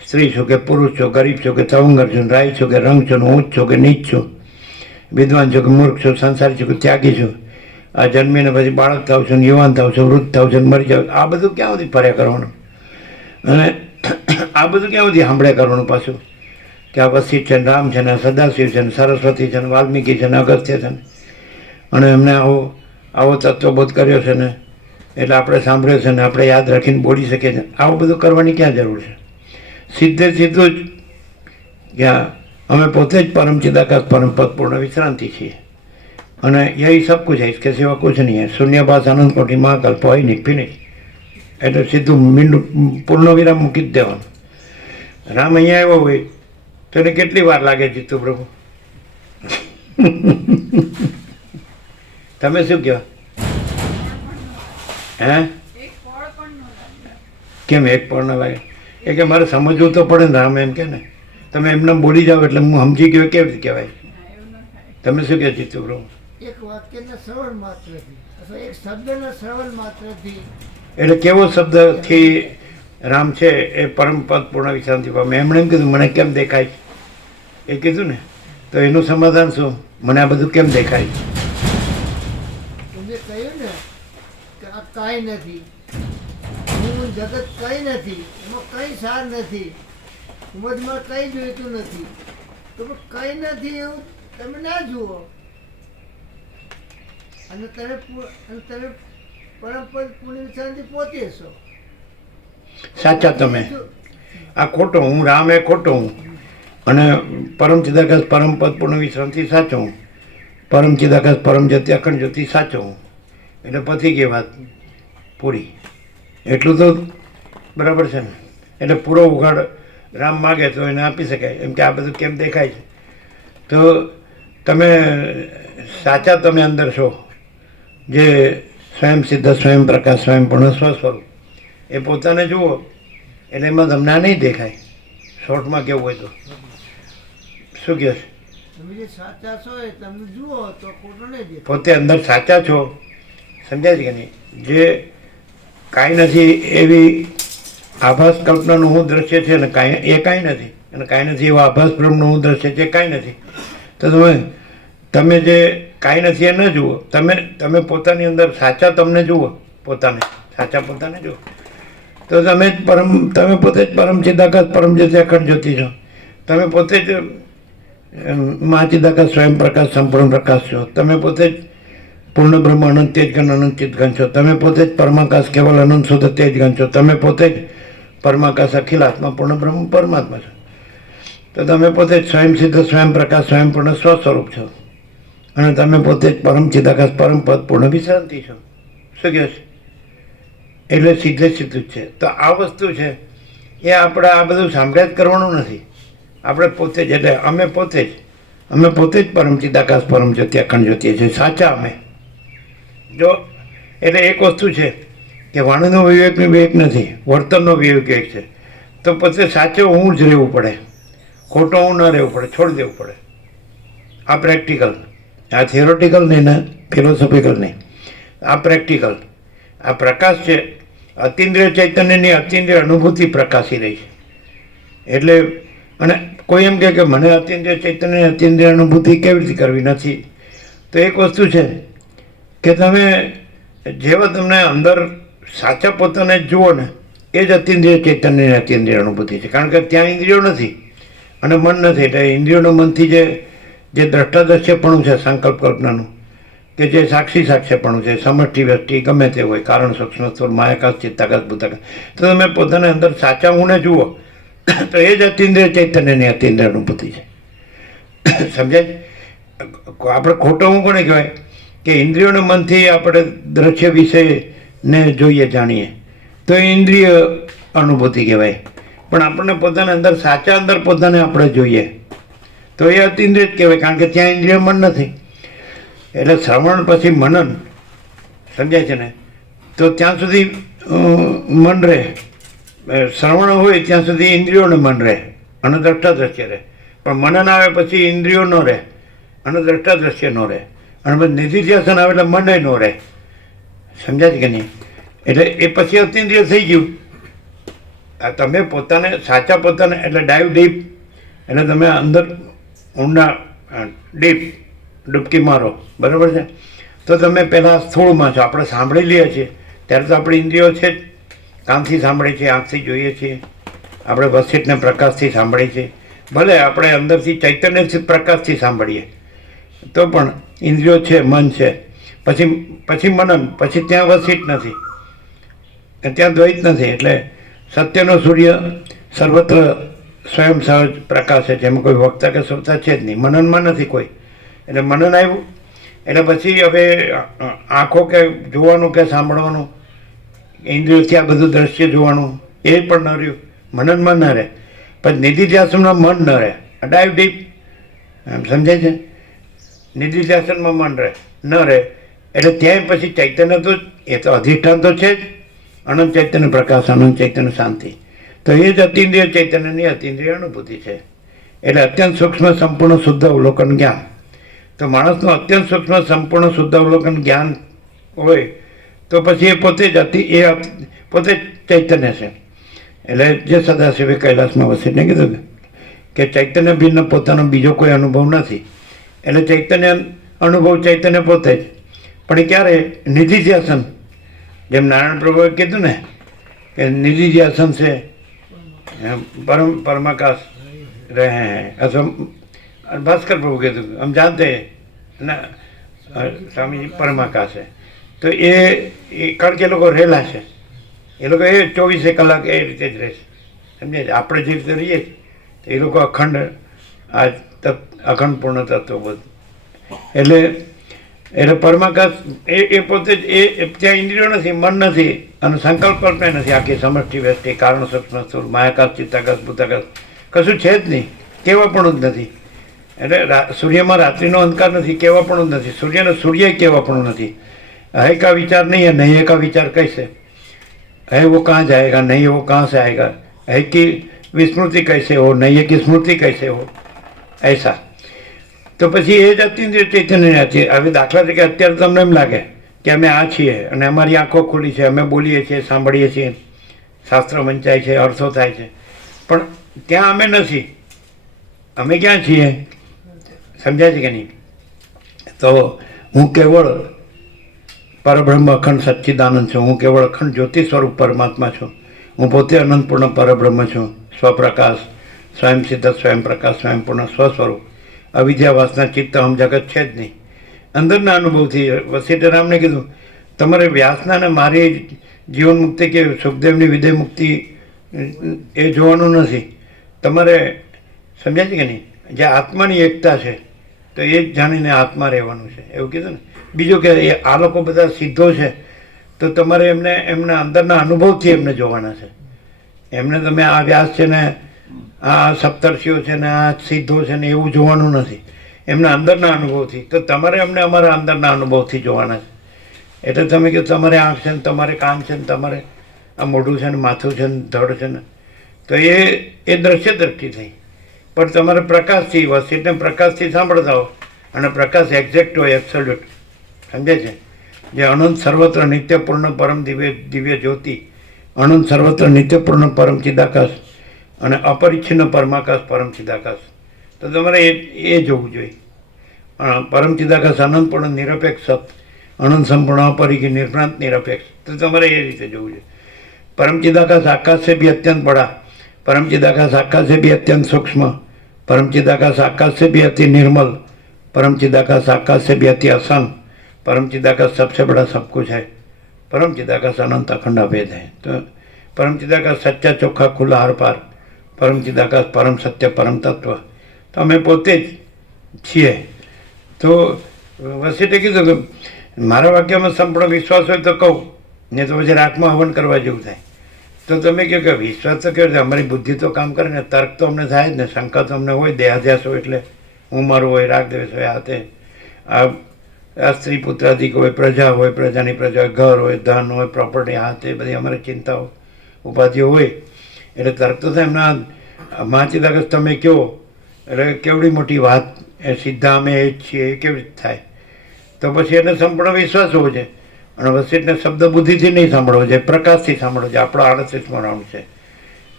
સ્ત્રી છો કે પુરુષ છો, ગરીબ છો કે તવંગર છો, રાય છો કે રંગ છો, ઊંચ છો કે નીચ છો, વિદ્વાન છો કે મૂર્ખ છો, સંસારી છો કે ત્યાગી છો, આ જન્મીને પછી બાળક થાવ છો, યુવાન થાવ છો, વૃદ્ધ થાવ છો, મરી જાવ, આ બધું ક્યાં સુધી ફર્યા કરવાનું? અને આ બધું ક્યાં સુધી સાંભળ્યા કરવાનું પાછું? કે આ વશિષ્ઠ છે ને, રામ છે ને, સદાશિવ છે ને, સરસ્વતી છે ને, વાલ્મીકી છે ને, અગસ્ત્ય છે ને, અને એમને આવો તત્વબોધ કર્યો છે ને, એટલે આપણે સાંભળ્યો છે ને, આપણે યાદ રાખીને બોલી શકીએ છીએ. આવું બધું કરવાની ક્યાં જરૂર છે? સીધે સીધું જ ક્યાં અમે પોતે જ પરમ ચિદાકાશ પરમ પદ પૂર્ણ વિશ્રાંતિ છીએ, અને યહી સબ કુછ है, इसके सिवा कुछ नहीं है. શૂન્યભાસ અનંત કોટી મહાકલ્પ હોય નહીં, ફિનિશ. એટલે સીધું મીંડું પૂર્ણ વિરામ મૂકી જ દેવાનું. રામ અહીંયા આવ્યો હોય તો એને કેટલી વાર લાગે જીતુ પ્રભુ? તમે શું કહો? હે, એક ફળ પણ ન લાગે. કેમ એક પણ ન લાગે? એ કે મારે સમજવું તો પડે ને. રામ એમ કે ને તમે એમને બોલી જાઓ એટલે હું સમજી ગયો, કેવી રીતે કહેવાય? ના, એવું ન થાય. તમે શું કહો જીતુ પ્રભુ? એક વાક્યના શ્રવણ માત્રથી અથવા એક શબ્દના શ્રવણ માત્રથી એટલે કેવો શબ્દથી રામ છે એ પરમ પદ પૂર્ણ વિશ્રાંતિ પામે? એમણે એમ કીધું મને કેમ દેખાય છે, એ કીધું ને, તો એનું સમાધાન શું? મને આ બધું કેમ દેખાય છે? તમે કહ્યું ને કે આ કાંઈ નથી, હું જગત કંઈ નથી, એમાં કંઈ સાર નથી, ઉમદમાં કંઈ જોઈતું નથી, તો પણ કંઈ નથી એવું તમે ના જુઓ, અને તમે પરમપદ પુણ્ય વિચારથી પોતે છો. સાચા તમે. આ ખોટો હું, રામ એ ખોટો હું, અને પરમ ચિદાકાશ પરમ પદ પૂર્ણ વિશ્રાંતિ સાચો હું, પરમ ચિદાકાશ પરમ જ્યોતિ અખંડ જ્યોતિ સાચો હું. એટલે પછી કે વાત પૂરી. એટલું તો બરાબર છે ને? એટલે પૂરો ઉઘાડ રામ માગે તો એને આપી શકાય. એમ કે આ બધું કેમ દેખાય છે? તો તમે સાચા તમે અંદર છો, જે સ્વયં સિદ્ધ, સ્વયં પ્રકાશ, સ્વયં પૂર્ણ સ્વસ્વરૂપ, એ પોતાને જુઓ એટલે એમાં તમને આ નહીં દેખાય. શોર્ટમાં કેવું હોય તો શું કહે છે? તમે જે સાચા છો એ તમે જુઓ તો ખોટું નહીં દેખાય. પોતે અંદર સાચા છો, સમજાય છે કે નહીં? જે કાંઈ નથી એવી આભાસ કલ્પનાનું હું દ્રશ્ય છે ને કાંઈ એ કાંઈ નથી, અને કાંઈ નથી એવા આભાસ બ્રહ્મનું હું દ્રશ્ય છે કાંઈ નથી. તો તમે જે કાંઈ નથી એ ન જુઓ, તમે પોતાની અંદર સાચા તમને જુઓ, પોતાને સાચા પોતાને જુઓ, તો તમે પોતે જ પરમ ચિદાકાશ પરમ જ્યોતિ અખંડ જ્યોતિ છો. તમે પોતે જ મહાચિદાકાશ સ્વયં પ્રકાશ સંપૂર્ણ પ્રકાશ છો. તમે પોતે જ પૂર્ણ બ્રહ્મ અનંત તેજગણ અનંત ચિતગણ છો. તમે પોતે જ પરમાકાશ કેવલ અનંત શુદ્ધ તેજગણ છો. તમે પોતે જ પરમાકાશ અખિલાત્મા પૂર્ણ બ્રહ્મ પરમાત્મા છો. તો તમે પોતે જ સ્વયં સિદ્ધ, સ્વયં પ્રકાશ, સ્વયં પૂર્ણ સ્વસ્વરૂપ છો, અને તમે પોતે જ પરમ ચિદાકાશ પરમ પદ પૂર્ણ વિશ્રાંતિ છો. શું કહે છે? એટલે સીધે સીધું જ છે. તો આ વસ્તુ છે એ આપણે આ બધું સાંભળ્યા જ કરવાનું નથી. આપણે પોતે જ, એટલે અમે પોતે જ પરમ ચિદાકાશ પરમ જ્યોતિ અખંડ જ્યોતિ છે, સાચા અમે. જો એટલે એક વસ્તુ છે કે વાણીનો વિવેક નથી, વર્તનનો વિવેક છે. તો પોતે સાચો હું જ રહેવું પડે, ખોટો હું ન રહેવું પડે, છોડી દેવું પડે. આ પ્રેક્ટિકલ, આ થિયોરિટિકલ નહીં ને ફિલોસોફિકલ નહીં, આ પ્રેક્ટિકલ. આ પ્રકાશ છે અતિન્દ્રિય ચૈતન્યની અતિન્દ્રિય અનુભૂતિ પ્રકાશી રહી છે. એટલે અને કોઈ એમ કહે કે મને અતિન્દ્રિય ચૈતન્યની અતિન્દ્રિય અનુભૂતિ કેવી રીતે કરવી નથી, તો એક વસ્તુ છે કે તમે જેવા તમને અંદર સાચા પોતાને જુઓ ને એ જ અતિન્દ્રિય ચૈતન્યની અતિન્દ્રિય અનુભૂતિ છે. કારણ કે ત્યાં ઇન્દ્રિયો નથી અને મન નથી. એટલે ઇન્દ્રિયોના મનથી જે દ્રષ્ટાદ્રશ્યપણું છે સંકલ્પ કલ્પનાનું, કે જે સાક્ષીપણું છે, સમષ્ટિ વ્યષ્ટિ ગમે તે હોય, કારણ સૂક્ષ્મ સ્થૂળ માયાકાશ ચિત્તાકાશ ભૂતાકાશ, તો તમે પોતાને અંદર સાચા હુંને જુઓ તો એ જ અતિન્દ્રિય ચૈતન્યની અતિન્દ્રિય અનુભૂતિ છે. સમજાય? આપણે ખોટો હું કોને કહેવાય કે ઇન્દ્રિયોના મનથી આપણે દ્રશ્ય વિષયને જોઈએ જાણીએ તો એ ઇન્દ્રિય અનુભૂતિ કહેવાય. પણ આપણને પોતાને અંદર સાચા અંદર પોતાને આપણે જોઈએ તો એ અતિન્દ્રિય જ કહેવાય, કારણ કે ત્યાં ઇન્દ્રિય મન નથી. એટલે શ્રવણ પછી મનન, સમજાય છે ને? તો ત્યાં સુધી મન રહે, શ્રવણ હોય ત્યાં સુધી ઇન્દ્રિયોને મન રહે અને દ્રષ્ટાદ્રશ્ય રહે. પણ મનન આવે પછી ઇન્દ્રિયો ન રહે અને દ્રષ્ટાદ્રશ્ય ન રહે, અને પછી નિધિધ્યાસન આવે એટલે મન ન રહે. સમજાય છે કે નહીં? એટલે એ પછી અતિન્દ્રિય થઈ ગયું. આ તમે પોતાને સાચા પોતાને એટલે ડાઈવ ડીપ એટલે તમે અંદર ઊંડા ડીપ ડૂબકી મારો, બરાબર છે. તો તમે પહેલાં સ્થૂળમાં છો. આપણે સાંભળી લઈએ છીએ ત્યારે તો આપણી ઇન્દ્રિયો છે જ, કાનથી સાંભળીએ છીએ, આંખથી જોઈએ છીએ, આપણે વસીટને પ્રકાશથી સાંભળીએ છીએ. ભલે આપણે અંદરથી ચૈતન્યથી પ્રકાશથી સાંભળીએ તો પણ ઇન્દ્રિયો છે, મન છે. પછી મનન, પછી ત્યાં વસીટ નથી, ત્યાં દ્વૈત નથી. એટલે સત્યનો સૂર્ય સર્વત્ર સ્વયં સહજ પ્રકાશ છે, જેમાં કોઈ વક્તા કે શ્રોતા છે જ નહીં. મનનમાં નથી કોઈ. એટલે મનન આવ્યું એટલે પછી હવે આંખો કે જોવાનું કે સાંભળવાનું, ઇન્દ્રિયોથી આ બધું દ્રશ્ય જોવાનું એ પણ ન રહ્યું, મનનમાં ન રહે. પછી નિધિધ્યાસનમાં મન ન રહે, ડાઈવ ડીપ, એમ સમજાય છે. નિધિધ્યાસનમાં મન રહે ન રહે એટલે ત્યાંય પછી ચૈતન્ય તો એ તો અધિષ્ઠાન તો છે જ, અનંત ચૈતન્ય પ્રકાશ, અનંત ચૈતન્ય શાંતિ. તો એ જ અતિન્દ્રિય ચૈતન્યની અતિન્દ્રિય અનુભૂતિ છે. એટલે અત્યંત સૂક્ષ્મ સંપૂર્ણ શુદ્ધ અવલોકન જ્ઞાન. તો માણસનું અત્યંત સૂક્ષ્મ સંપૂર્ણ શુદ્ધ અવલોકન જ્ઞાન હોય તો પછી એ પોતે જ ચૈતન્ય છે. એટલે જે સદાશિવે કૈલાસમાં વસીને કીધું કે ચૈતન્ય ભિન્ન પોતાનો બીજો કોઈ અનુભવ નથી. એટલે ચૈતન્ય અનુભવ ચૈતન્ય પોતે જ. પણ એ ક્યારે? નિધિધ્યાસન. જેમ નારાયણ પ્રભુએ કીધું ને કે નિધિધ્યાસન છે પરમાકાશ રહે હૈ, અથવા ભાસ્કર પ્રભુ કીધું હમ જાનતે ના સ્વામીજી પરમાકાશ છે. તો એ કારણ કે એ લોકો રહેલા છે, એ લોકો એ 24 કલાક એ રીતે જ રહેશે, સમજે છે. આપણે જે રીતે રહીએ તો એ લોકો અખંડ પૂર્ણ તત્વ બધું. એટલે પરમાકાશ એ પોતે જ એ ત્યાં ઇન્દ્રિયો નથી, મન નથી અને સંકલ્પ પણ નથી. આખી સમષ્ટિ વ્યષ્ટિ કારણ સૂક્ષ્મ સ્થૂળ માયાકાશ ચિત્તાકાશ ભૂતાકાશ કશું છે જ નહીં, કેવા પણ જ નથી. એટલે સૂર્યમાં રાત્રિનો અંધકાર નથી, કેવા પણ જ નથી. સૂર્ય કેવા પણ નથી. है का विचार नहीं है, नहीं है का विचार कैसे है, वो कहाँ जाएगा, नहीं है वो कहाँ से आएगा, है की विस्मृति कैसे हो, नहीं है की स्मृति कैसे हो, ऐसा. તો પછી એ જ અતિન્દ્રિય ચૈતન્ય છે. હવે દાખલા તરીકે અત્યારે તમને એમ લાગે કે અમે આ છીએ અને અમારી આંખો ખુલી છે, અમે બોલીએ છીએ, સાંભળીએ છીએ, શાસ્ત્ર વંચાય છે, અર્થો થાય છે, પણ ત્યાં અમે નથી. અમે ક્યાં છીએ? સમજાય છે કે નહીં? તો હું કેવળ પરબ્રહ્મ અખંડ સચ્ચિદાનંદ છું, હું કેવળ અખંડ જ્યોતિ સ્વરૂપ પરમાત્મા છું, હું પોતે અનંતપૂર્ણ પરબ્રહ્મ છું, સ્વપ્રકાશ, સ્વયં સિદ્ધ, સ્વયં પ્રકાશ, સ્વયંપૂર્ણ સ્વસ્વરૂપ. અવિદ્યા વાસના ચિત્ત હમ જગત છે જ નહીં. અંદરના અનુભવથી વસીઠરામને કીધું તમારે વ્યાસના ને મારી જીવન મુક્તિ કે સુખદેવની વિદેહ મુક્તિ એ જોવાનું નથી. તમારે સમજાય છે કે નહીં? જે આત્માની એકતા છે તો એ જ જાણીને આત્મા રહેવાનું છે, એવું કીધું ને. બીજું કે આ લોકો બધા સિદ્ધો છે તો તમારે એમના અંદરના અનુભવથી એમને જોવાના છે. એમને તમે આ વ્યાસ છે ને આ સપ્તર્ષિઓ છે ને આ સિદ્ધો છે ને એવું જોવાનું નથી, એમના અંદરના અનુભવથી. તો તમારે અમને અમારા અંદરના અનુભવથી જોવાના છે. એટલે તમે કહો તમારે આંખ છે ને તમારે કાન છે ને તમારે આ મોઢું છે ને માથું છે ને ધડ છે ને, તો એ દ્રશ્ય દ્રષ્ટિ થઈ. પણ તમારે પ્રકાશથી વસીને પ્રકાશથી સાંભળતા હો અને પ્રકાશ એક્ઝેક્ટ હોય, એબ્સોલ્યુટ, સમજે છે. જે અનંત સર્વત્ર નિત્યપૂર્ણ પરમ દિવ્ય જ્યોતિ, અનંત સર્વત્ર નિત્યપૂર્ણ પરમ ચિદાકાશ અને અપરિચ્છિન્ન પરમાકાશ પરમ ચિદાકાશ. તો તમારે એ જોવું જોઈએ. પરમ ચિદાકાશ અનંતપૂર્ણ નિરપેક્ષ સત, અનંત સંપૂર્ણ अपरिघी निर्भ्रांत निरपेक्ष. तो તમારે એ રીતે જોવું જોઈએ. परम चिदाकाश आकाश से भी अत्यंत बड़ा, परम चिदाकाश आकाश से भी अत्यंत सूक्ष्म, परम चिदाकाश आकाश से भी अति निर्मल, परम चिदाकाश आकाश से भी अति असंग, परम चिदाकाश सबसे बड़ा सब कुछ है, परम चिदाकाश अनंत अखंड अभेद है. तो परम चिदाकाश सच्चा ચોખ્ખા ખુલ્લા હર પાર, પરમ ચિદાકાશ પરમ સત્ય પરમ તત્વ. તો અમે પોતે જ છીએ. તો વસીઠે કીધું કે મારા વાક્યમાં સંપૂર્ણ વિશ્વાસ હોય તો કહું, ને તો પછી રાખમાં હવન કરવા જેવું થાય. તો તમે કહો કે વિશ્વાસ તો કેવો છે, અમારી બુદ્ધિ તો કામ કરે ને, તર્ક તો અમને થાય જ ને, શંકા તો અમને હોય, દેહાધ્યાસ હોય, એટલે હું મારું હોય, રાગ દ્વેષ હોય, આ તે આ સ્ત્રી પુત્રાધિક હોય, પ્રજા હોય, પ્રજાની પ્રજા હોય, ઘર હોય, ધન હોય, પ્રોપર્ટી, આ તે બધી અમારી ચિંતાઓ ઉપાધિઓ હોય. એટલે તર્ક તો થાય. એમના મહાચિદાકાશ તમે કહો એટલે કેવડી મોટી વાત, એ સીધા અમે એ જ છીએ એ કેવી રીતે થાય? તો પછી એને સંપૂર્ણ વિશ્વાસ હોવો છે. અને વસીઠને શબ્દ બુદ્ધિથી નહીં સાંભળવો જોઈએ, પ્રકાશથી સાંભળવો જોઈએ. આપણો 38મો રાઉન્ડ છે.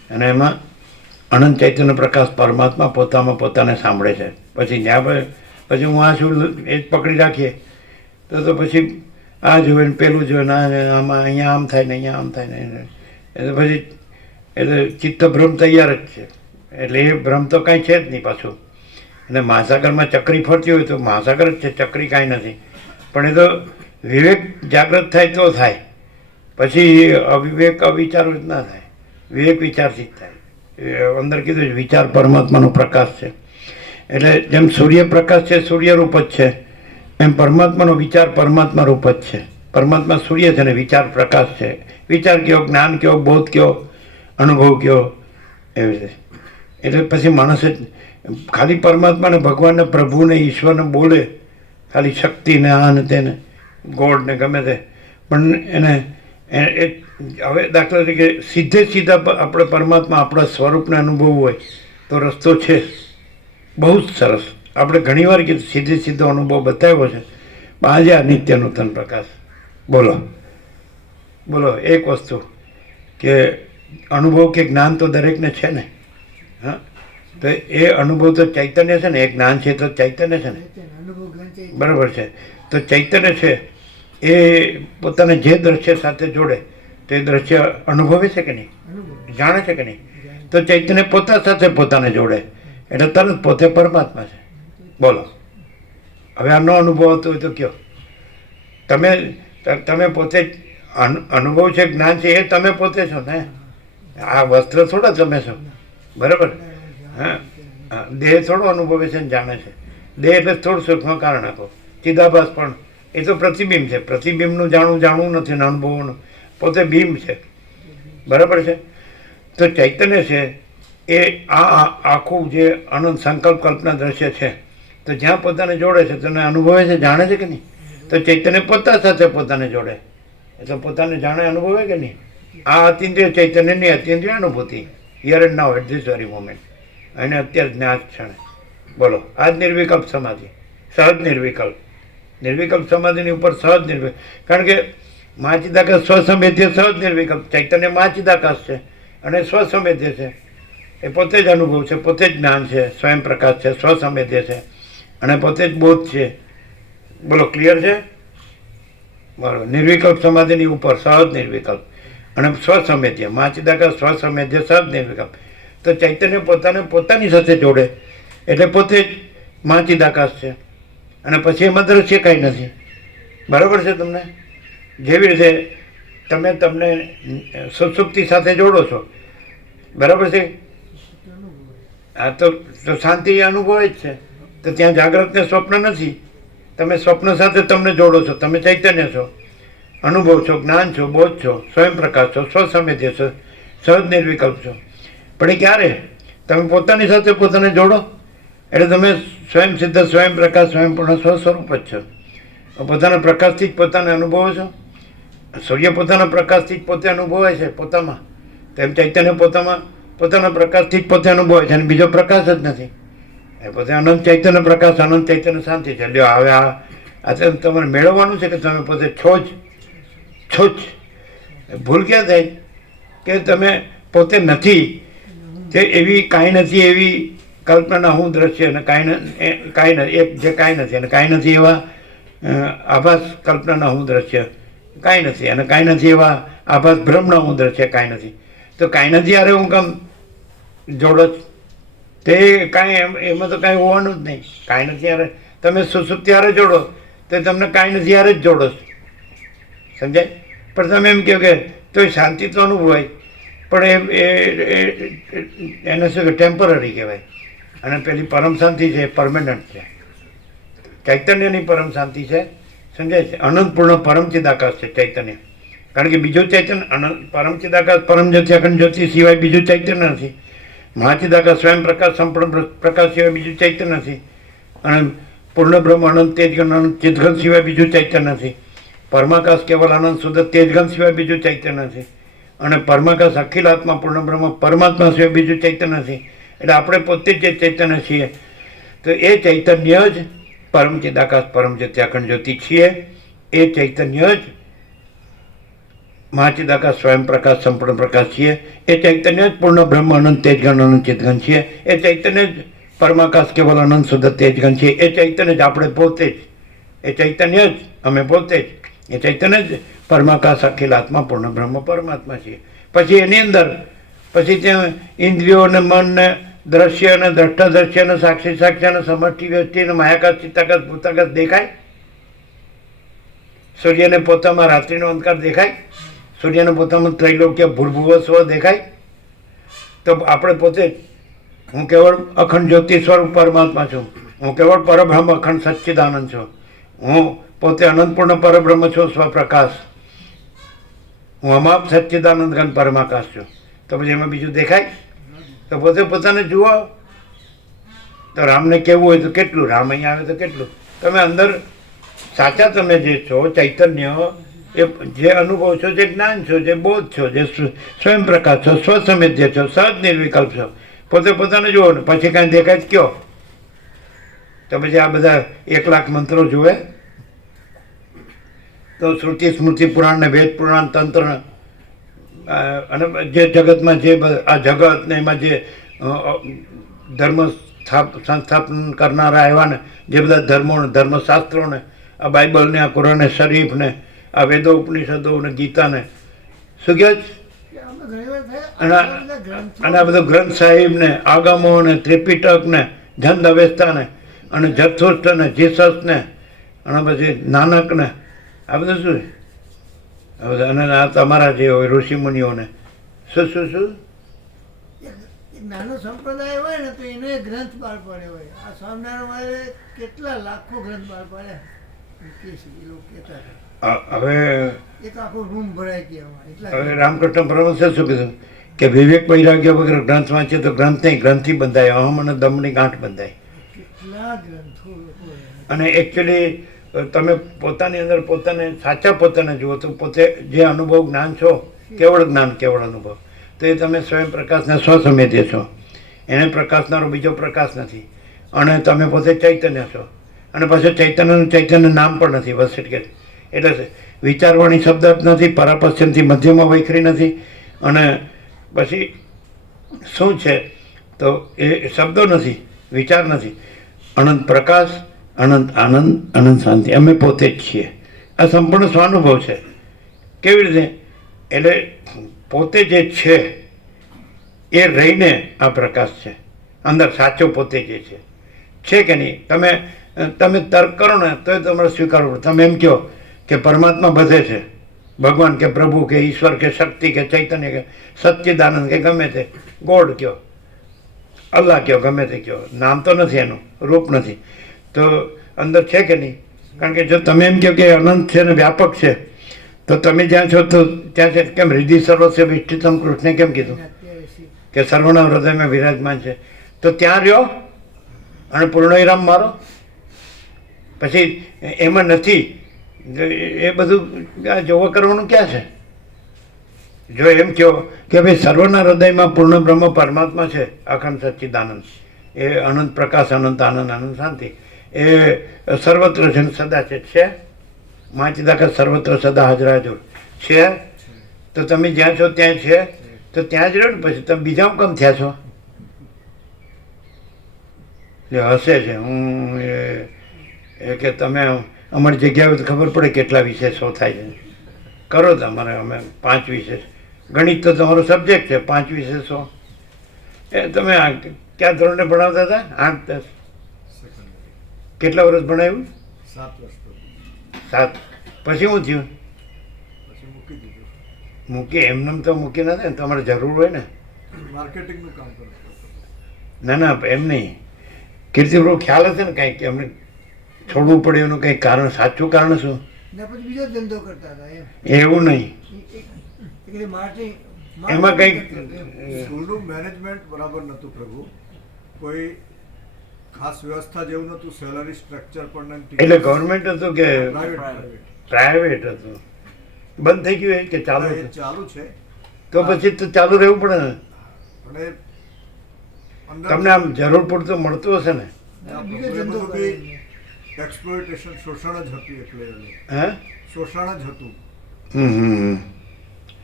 અને એમાં અનંત ચૈતન્ય પ્રકાશ પરમાત્મા પોતામાં પોતાને સાંભળે છે. પછી જ્યાં પછી હું આ છું એ જ પકડી રાખીએ તો પછી આ જોવે ને પેલું જોવે ને આમાં અહીંયા આમ થાય ને અહીંયા આમ થાય ને એટલે પછી એટલે ચિત્ત ભ્રમ તૈયાર જ છે. એટલે એ ભ્રમ તો કાંઈ છે જ નહીં પાછું. અને મહાસાગરમાં ચક્રી ફરતી હોય તો મહાસાગર જ છે, ચક્રી કાંઈ નથી. પણ એ તો વિવેક જાગૃત થાય તો થાય, પછી અવિવેક અવિચારો જ ના થાય. વિવેક વિચારથી જ થાય. અંદર કીધું છે વિચાર પરમાત્માનો પ્રકાશ છે. એટલે જેમ સૂર્ય પ્રકાશ છે, સૂર્ય રૂપ જ છે, એમ પરમાત્માનો વિચાર પરમાત્મા રૂપ જ છે. પરમાત્મા સૂર્ય છે ને વિચાર પ્રકાશ છે. વિચાર કયો, જ્ઞાન કયો, બોધ કયો, અનુભવ કયો, એવી રીતે. એટલે પછી માણસે ખાલી પરમાત્માને, ભગવાનને, પ્રભુને, ઈશ્વરને બોલે, ખાલી શક્તિને આ ને તેને ગોડને ગમે તે, પણ એને હવે દાખલા તરીકે સીધા આપણે પરમાત્મા આપણા સ્વરૂપને અનુભવવું હોય તો રસ્તો છે બહુ જ સરસ. આપણે ઘણીવાર કીધું સીધો અનુભવ બતાવ્યો છે. પણ આજે આ નિત્ય નૂતન પ્રકાશ બોલો એક વસ્તુ કે અનુભવ કે જ્ઞાન તો દરેકને છે ને. હા, તો એ અનુભવ તો ચૈતન્ય છે ને, એ જ્ઞાન છે તો ચૈતન્ય છે ને, અનુભવ જ્ઞાન છે. બરાબર છે. તો ચૈતન્ય છે એ પોતાને જે દ્રશ્ય સાથે જોડે તે દ્રશ્ય અનુભવે છે કે નહીં, અનુભવ જાણે છે કે નહીં. તો ચૈતન્ય પોતા સાથે પોતાને જોડે એટલે તરત પોતે પરમાત્મા છે. બોલો હવે આ નો અનુભવ આવતો હોય તો કયો. તમે પોતે જ અનુભવ છે, જ્ઞાન છે, એ તમે પોતે છો ને. આ વસ્ત્ર થોડા તમે છો, બરાબર. હા, દેહ થોડો અનુભવે છે ને જાણે છે. દેહ એટલે થોડું સૂક્ષ્મ કારણ આપો. ચિદાભાસ પણ એ તો પ્રતિબિંબ છે. પ્રતિબિંબનું જાણવું નથી ને અનુભવનું પોતે બિંબ છે, બરાબર છે. તો ચૈતન્ય છે એ આ આખું જે અનંત સંકલ્પ કલ્પના દ્રશ્ય છે, તો જ્યાં પોતાને જોડે છે તેને અનુભવે છે, જાણે છે કે નહીં. તો ચૈતન્ય પોતા સાથે પોતાને જોડે એટલે પોતાને જાણે, અનુભવે કે નહીં. આ અતિન્દ્રિય ચૈતન્યની અતિન્દ્રિય અનુભૂતિ here and now at this very moment, અને અત્યારે જ્ઞાન ક્ષણે. બોલો આ જ નિર્વિકલ્પ સમાધિ, સહજ નિર્વિકલ્પ. નિર્વિકલ્પ સમાધિની ઉપર સહજ નિર્વિકલ્પ, કારણ કે મહાચિદાકાશ સ્વસંવેદ્ય સહજ નિર્વિકલ્પ. ચૈતન્ય મહાચિદાકાશ છે અને સ્વસંવેદ્ય છે. એ પોતે જ અનુભવ છે, પોતે જ જ્ઞાન છે, સ્વયં પ્રકાશ છે, સ્વસંવેદ્ય છે અને પોતે જ બોધ છે. બોલો ક્લિયર છે? બરાબર. નિર્વિકલ્પ સમાધિની ઉપર સહજ નિર્વિકલ્પ અને સ્વસંવેદ્ય. મહાચિદાકાશ સ્વસંવેદ્ય સહજ નિર્વિકલ્પ. તો ચૈતન્ય પોતાને પોતાની સાથે જોડે એટલે પોતે જ મહાચિદાકાશ છે અને પછી એમાં દ્રશ્ય કાંઈ નથી. બરાબર છે તમને? જેવી રીતે તમને સુષુપ્તિ સાથે જોડો છો, બરાબર છે. આ તો શાંતિ અનુભવ જ છે. તો ત્યાં જાગ્રતને સ્વપ્ન નથી. તમે સ્વપ્ન સાથે તમને જોડો છો, તમે ચૈતન્ય છો, અનુભવ છો, જ્ઞાન છો, બોધ છો, સ્વયં પ્રકાશ છો, સ્વસંવેદ્ય છો, સહજ નિર્વિકલ્પ છો. પણ એ ક્યારે? તમે પોતાની સાથે પોતાને જોડો એટલે તમે સ્વયં સિદ્ધ, સ્વયં પ્રકાશ, સ્વયં પૂર્ણ સ્વસ્વરૂપ જ છો. પોતાના પ્રકાશથી જ પોતાને અનુભવો છો. સૂર્ય પોતાના પ્રકાશથી જ પોતે અનુભવાય છે પોતામાં, તેમ ચૈતન્ય પોતાના પ્રકાશથી જ પોતે અનુભવાય છે અને બીજો પ્રકાશ જ નથી. એ પોતે અનંત ચૈતન્ય પ્રકાશ, અનંત ચૈતન્ય શાંતિ છે. લ્યો હવે આ તમારે મેળવવાનું છે કે તમે પોતે છો જ. ભૂલ ક્યાં થાય કે તમે પોતે નથી, જે એવી કાંઈ નથી એવી કલ્પનાના હું દ્રશ્ય અને કાંઈ નથી એક જે કાંઈ નથી અને કાંઈ નથી એવા આભાસ કલ્પનાના હું દ્રશ્ય કાંઈ નથી અને કાંઈ નથી એવા આભાસ ભ્રમના હું દ્રશ્ય કાંઈ નથી. તો કાંઈ નથી યારે હું કામ જોડો જ તે કાંઈ એમાં તો કાંઈ હોવાનું જ નહીં. કાંઈ નથી યારે તમે સુસુપ્તિ યારે જોડો તો તમને કાંઈ નથી યારે જ જોડો છો, સમજાય. પણ તમે એમ કહો કે તો શાંતિ તો અનુભવાય, પણ એને શું કે ટેમ્પરરી કહેવાય. અને પેલી પરમ શાંતિ છે એ પરમેનન્ટ છે. ચૈતન્યની પરમ શાંતિ છે, સમજાય છે. અનંતપૂર્ણ પરમચિદાકાશ છે ચૈતન્ય. કારણ કે બીજું ચૈતન્ય અનંત પરમચિદાકાશ, પરમ જ્યોતિ, અખંડ જ્યોતિ સિવાય બીજું ચૈતન્ય નથી. મહાચિદાકાશ, સ્વયં પ્રકાશ, સંપૂર્ણ પ્રકાશ સિવાય બીજું ચૈતન્ય નથી. અને પૂર્ણ બ્રહ્મ, અનંત તેજગન, અનંત ચિદઘન સિવાય બીજું ચૈતન્ય નથી. પરમાકાશ કેવલ આનંદ શુદ્ધ તેજગન સિવાય બીજું ચૈતન્ય નથી. અને પરમાકાશ અખિલ આત્મા પૂર્ણ બ્રહ્મ પરમાત્મા સિવાય બીજું ચૈતન્ય નથી. એટલે આપણે પોતે જ ચૈતન્ય છીએ. તો એ ચૈતન્ય જ પરમચિદાકાશ, પરમ જ્યોતિ, અખંડ જ્યોતિ છીએ. એ ચૈતન્ય જ મહાચિદાકાશ સ્વયં પ્રકાશ સંપૂર્ણ પ્રકાશ છીએ. એ ચૈતન્ય જ પૂર્ણ બ્રહ્મ અનંત તેજગણ અનંત ચિતગણ છીએ. એ ચૈતન્ય જ પરમાકાશ કેવલ અનંત શુદ્ધ તેજગણ છીએ. એ ચૈતન્ય જ આપણે પોતે જ, એ ચૈતન્ય જ અમે પોતે જ, એ ચૈતન્ય જ પરમાકાશ અખિલ આત્મા પૂર્ણ બ્રહ્મ પરમાત્મા છીએ. પછી એની અંદર પછી ત્યાં ઇન્દ્રિયો અને મન ને દ્રશ્ય અને દ્રષ્ટા દ્રશ્ય અને સાક્ષી સાક્ષી અને સમષ્ટિ વ્યષ્ટિ અને માયાકાશ ચિત્તાકાશ ભૂતાકાશ દેખાય. સૂર્યને પોતામાં રાત્રિનો અંધકાર દેખાય. સૂર્યને પોતામાં ત્રૈલોક્ય ભૂર્ભુવ સ્વ દેખાય. તો આપણે પોતે જ, હું કેવળ અખંડ જ્યોતિ સ્વરૂપ પરમાત્મા છું. હું કેવળ પરબ્રહ્મ અખંડ સચ્ચિદાનંદ છું. હું પોતે અનંતપૂર્ણ પરબ્રહ્મ છું, સ્વપ્રકાશ. હું અમાપ સચ્ચિદાનંદ ઘન પરમાકાશ છું. તો પછી એમાં બીજું દેખાય? તો પોતે પોતાને જુઓ. તો રામને કેવું હોય તો કેટલું, રામ અહીંયા આવે તો કેટલું. તમે અંદર સાચા તમે જે છો ચૈતન્ય, એ જે અનુભવ છો, જે જ્ઞાન છો, જે બોધ છો, જે સ્વયં પ્રકાશ છો, સ્વસમેધ્ય છો, સહજ નિર્વિકલ્પ છો, પોતે પોતાને જુઓ ને પછી કાંઈ દેખાય કયો. તો પછી આ બધા 1 લાખ મંત્રો જુએ તો શ્રુતિ સ્મૃતિ પુરાણ ને વેદ પુરાણ તંત્ર અને જે જગતમાં જે આ જગત ને એમાં જે ધર્મ સંસ્થાપન કરનારા આવ્યા ને, જે બધા ધર્મો ને ધર્મશાસ્ત્રો ને, આ બાઇબલ ને, આ કુરાન શરીફ ને, આ વેદો ઉપનિષદો ને, ગીતા ને, શું કહે છે, અને આ બધો ગ્રંથ સાહિબ ને, આગમો ને, ત્રિપિટક ને, જંદ અવેસ્તા ને, અને જથુષ્ટ ને, જીસસ ને, અને પછી નાનક ને, આ બધું શું છે? અને આ તમારા જે હોય ઋષિ મુનિઓને શું શું શું એક નાનો સંપ્રદાય હોય ને તો એને એક ગ્રંથ બહાર પાડ્યો હોય. આ સ્વામિનારાયણ કેટલા લાખો ગ્રંથ બહાર પાડ્યા કે છે એ લોકો કહેતા હતા. હવે એક આખો રૂમ ભરાય ગયા એટલા. હવે રામકૃષ્ણ પરમહંસે શું કીધું કે વિવેક વૈરાગ્ય વગર ગ્રંથ વાંચે તો ગ્રંથ નહીં, ગ્રંથથી બંધાય, અહમ અને દમની ગાંઠ બંધાય. કેટલા ગ્રંથો લોકો અને એકચ્યુઅલી તમે પોતાની અંદર પોતાને સાચા પોતાને જુઓ તો પોતે જે અનુભવ જ્ઞાન છો, કેવળ જ્ઞાન, કેવળ અનુભવ, તો એ તમે સ્વયં પ્રકાશને સ્વસમેધ્ય છો. એને પ્રકાશનારો બીજો પ્રકાશ નથી. અને તમે પોતે ચૈતન્ય છો. અને પછી ચૈતન્ય નામ પણ નથી. બસ એટલે વિચારવાણી શબ્દ જ નથી, પરાપશ્ચિમથી મધ્યમાં વૈખરી નથી. અને પછી શું છે તો એ શબ્દો નથી, વિચાર નથી. અનંત પ્રકાશ, અનંત આનંદ, અનંત શાંતિ, અમે પોતે જ છીએ. આ સંપૂર્ણ સ્વાનુભવ છે. કેવી રીતે? એટલે પોતે જે છે એ રહીને આ પ્રકાશ છે. અંદર સાચો પોતે જે છે કે નહીં? તમે તર્ક કરો ને તો તમારે સ્વીકારવું પડે. તમે એમ કહો કે પરમાત્મા બધે છે, ભગવાન કે પ્રભુ કે ઈશ્વર કે શક્તિ કે ચૈતન્ય કે સચ્ચિદાનંદ કે ગમે તે, ગોડ કહો, અલ્લાહ કહો, ગમે તે કહો, નામ તો નથી, એનું રૂપ નથી, તો અંદર છે કે નહીં? કારણ કે જો તમે એમ કહો કે અનંત છે ને વ્યાપક છે, તો તમે જ્યાં છો તો ત્યાં છે. કેમ હૃદય સર્વસ્વ વિષ્ટિતમ કૃષ્ણે કેમ કીધું કે સર્વના હૃદયમાં વિરાજમાન છે? તો ત્યાં રહ્યો અને પૂર્ણવિરામ મારો. પછી એમાં નથી એ બધું જોવા કરવાનું ક્યાં છે? જો એમ કહો કે ભાઈ સર્વના હૃદયમાં પૂર્ણ બ્રહ્મ પરમાત્મા છે, અખંડ સચ્ચિદાનંદ, એ અનંત પ્રકાશ, અનંત આનંદ, અનંત શાંતિ, એ સર્વત્ર છે, સદા છે. મહાચિદાકાશ સર્વત્ર સદા હાજર હાજર છે. તો તમે જ્યાં છો ત્યાં છે, તો ત્યાં જ રહ્યો ને. પછી તમે બીજા કેમ થયા છો? એટલે હશે છે હું એ કે તમે અમારી જગ્યાએ તો ખબર પડે કેટલા વિશેષો થાય છે. કરો તમારે, અમે 5 વિશેષ, ગણિત તો તમારો સબ્જેક્ટ છે, 5 વિશેષો. એ તમે ક્યાં ધોરણે ભણાવતા હતા? 8-10 કેટલા વર્ષ ભણાવ્યું? 7 વર્ષ પછી 7. પછી શું થયું? પછી મૂકી દીધું. મૂકી એમને તો મૂકી નથી ને, તમારે જરૂર હોય ને. માર્કેટિંગનું કામ કરતો હતો. ના એમ નહીં. કીર્તિપ્રભુ ખ્યાલ હશે ને કંઈક એમને છોડવું પડે એનું કંઈક કારણ, સાચું કારણ શું? ને પછી બીજો ધંધો કરતા હતા એમ. એવું નહીં, એટલે માટે એમાં કંઈક સ્કૂલનું મેનેજમેન્ટ બરાબર નહોતું પ્રભુ. કોઈ ખાસ વ્યવસ્થા જેવું નહોતું, સેલરી સ્ટ્રક્ચર પણ નથી. એટલે ગવર્મેન્ટ હતું કે પ્રાઇવેટ પ્રાઇવેટ હતું? બંધ થઈ ગયું કે ચાલુ એ હતું? ચાલુ છે. તો પછી તો ચાલુ રહેવું પડે ને. પણ એ અંદર તમને આમ જરૂર પૂરતું મળતું હશે ને? બીજો એ ધંધો બધું કરે. બી એક્સપ્લોઇટેશન, શોષણ જ હતું. એટલે હે? શોષણ જ હતું.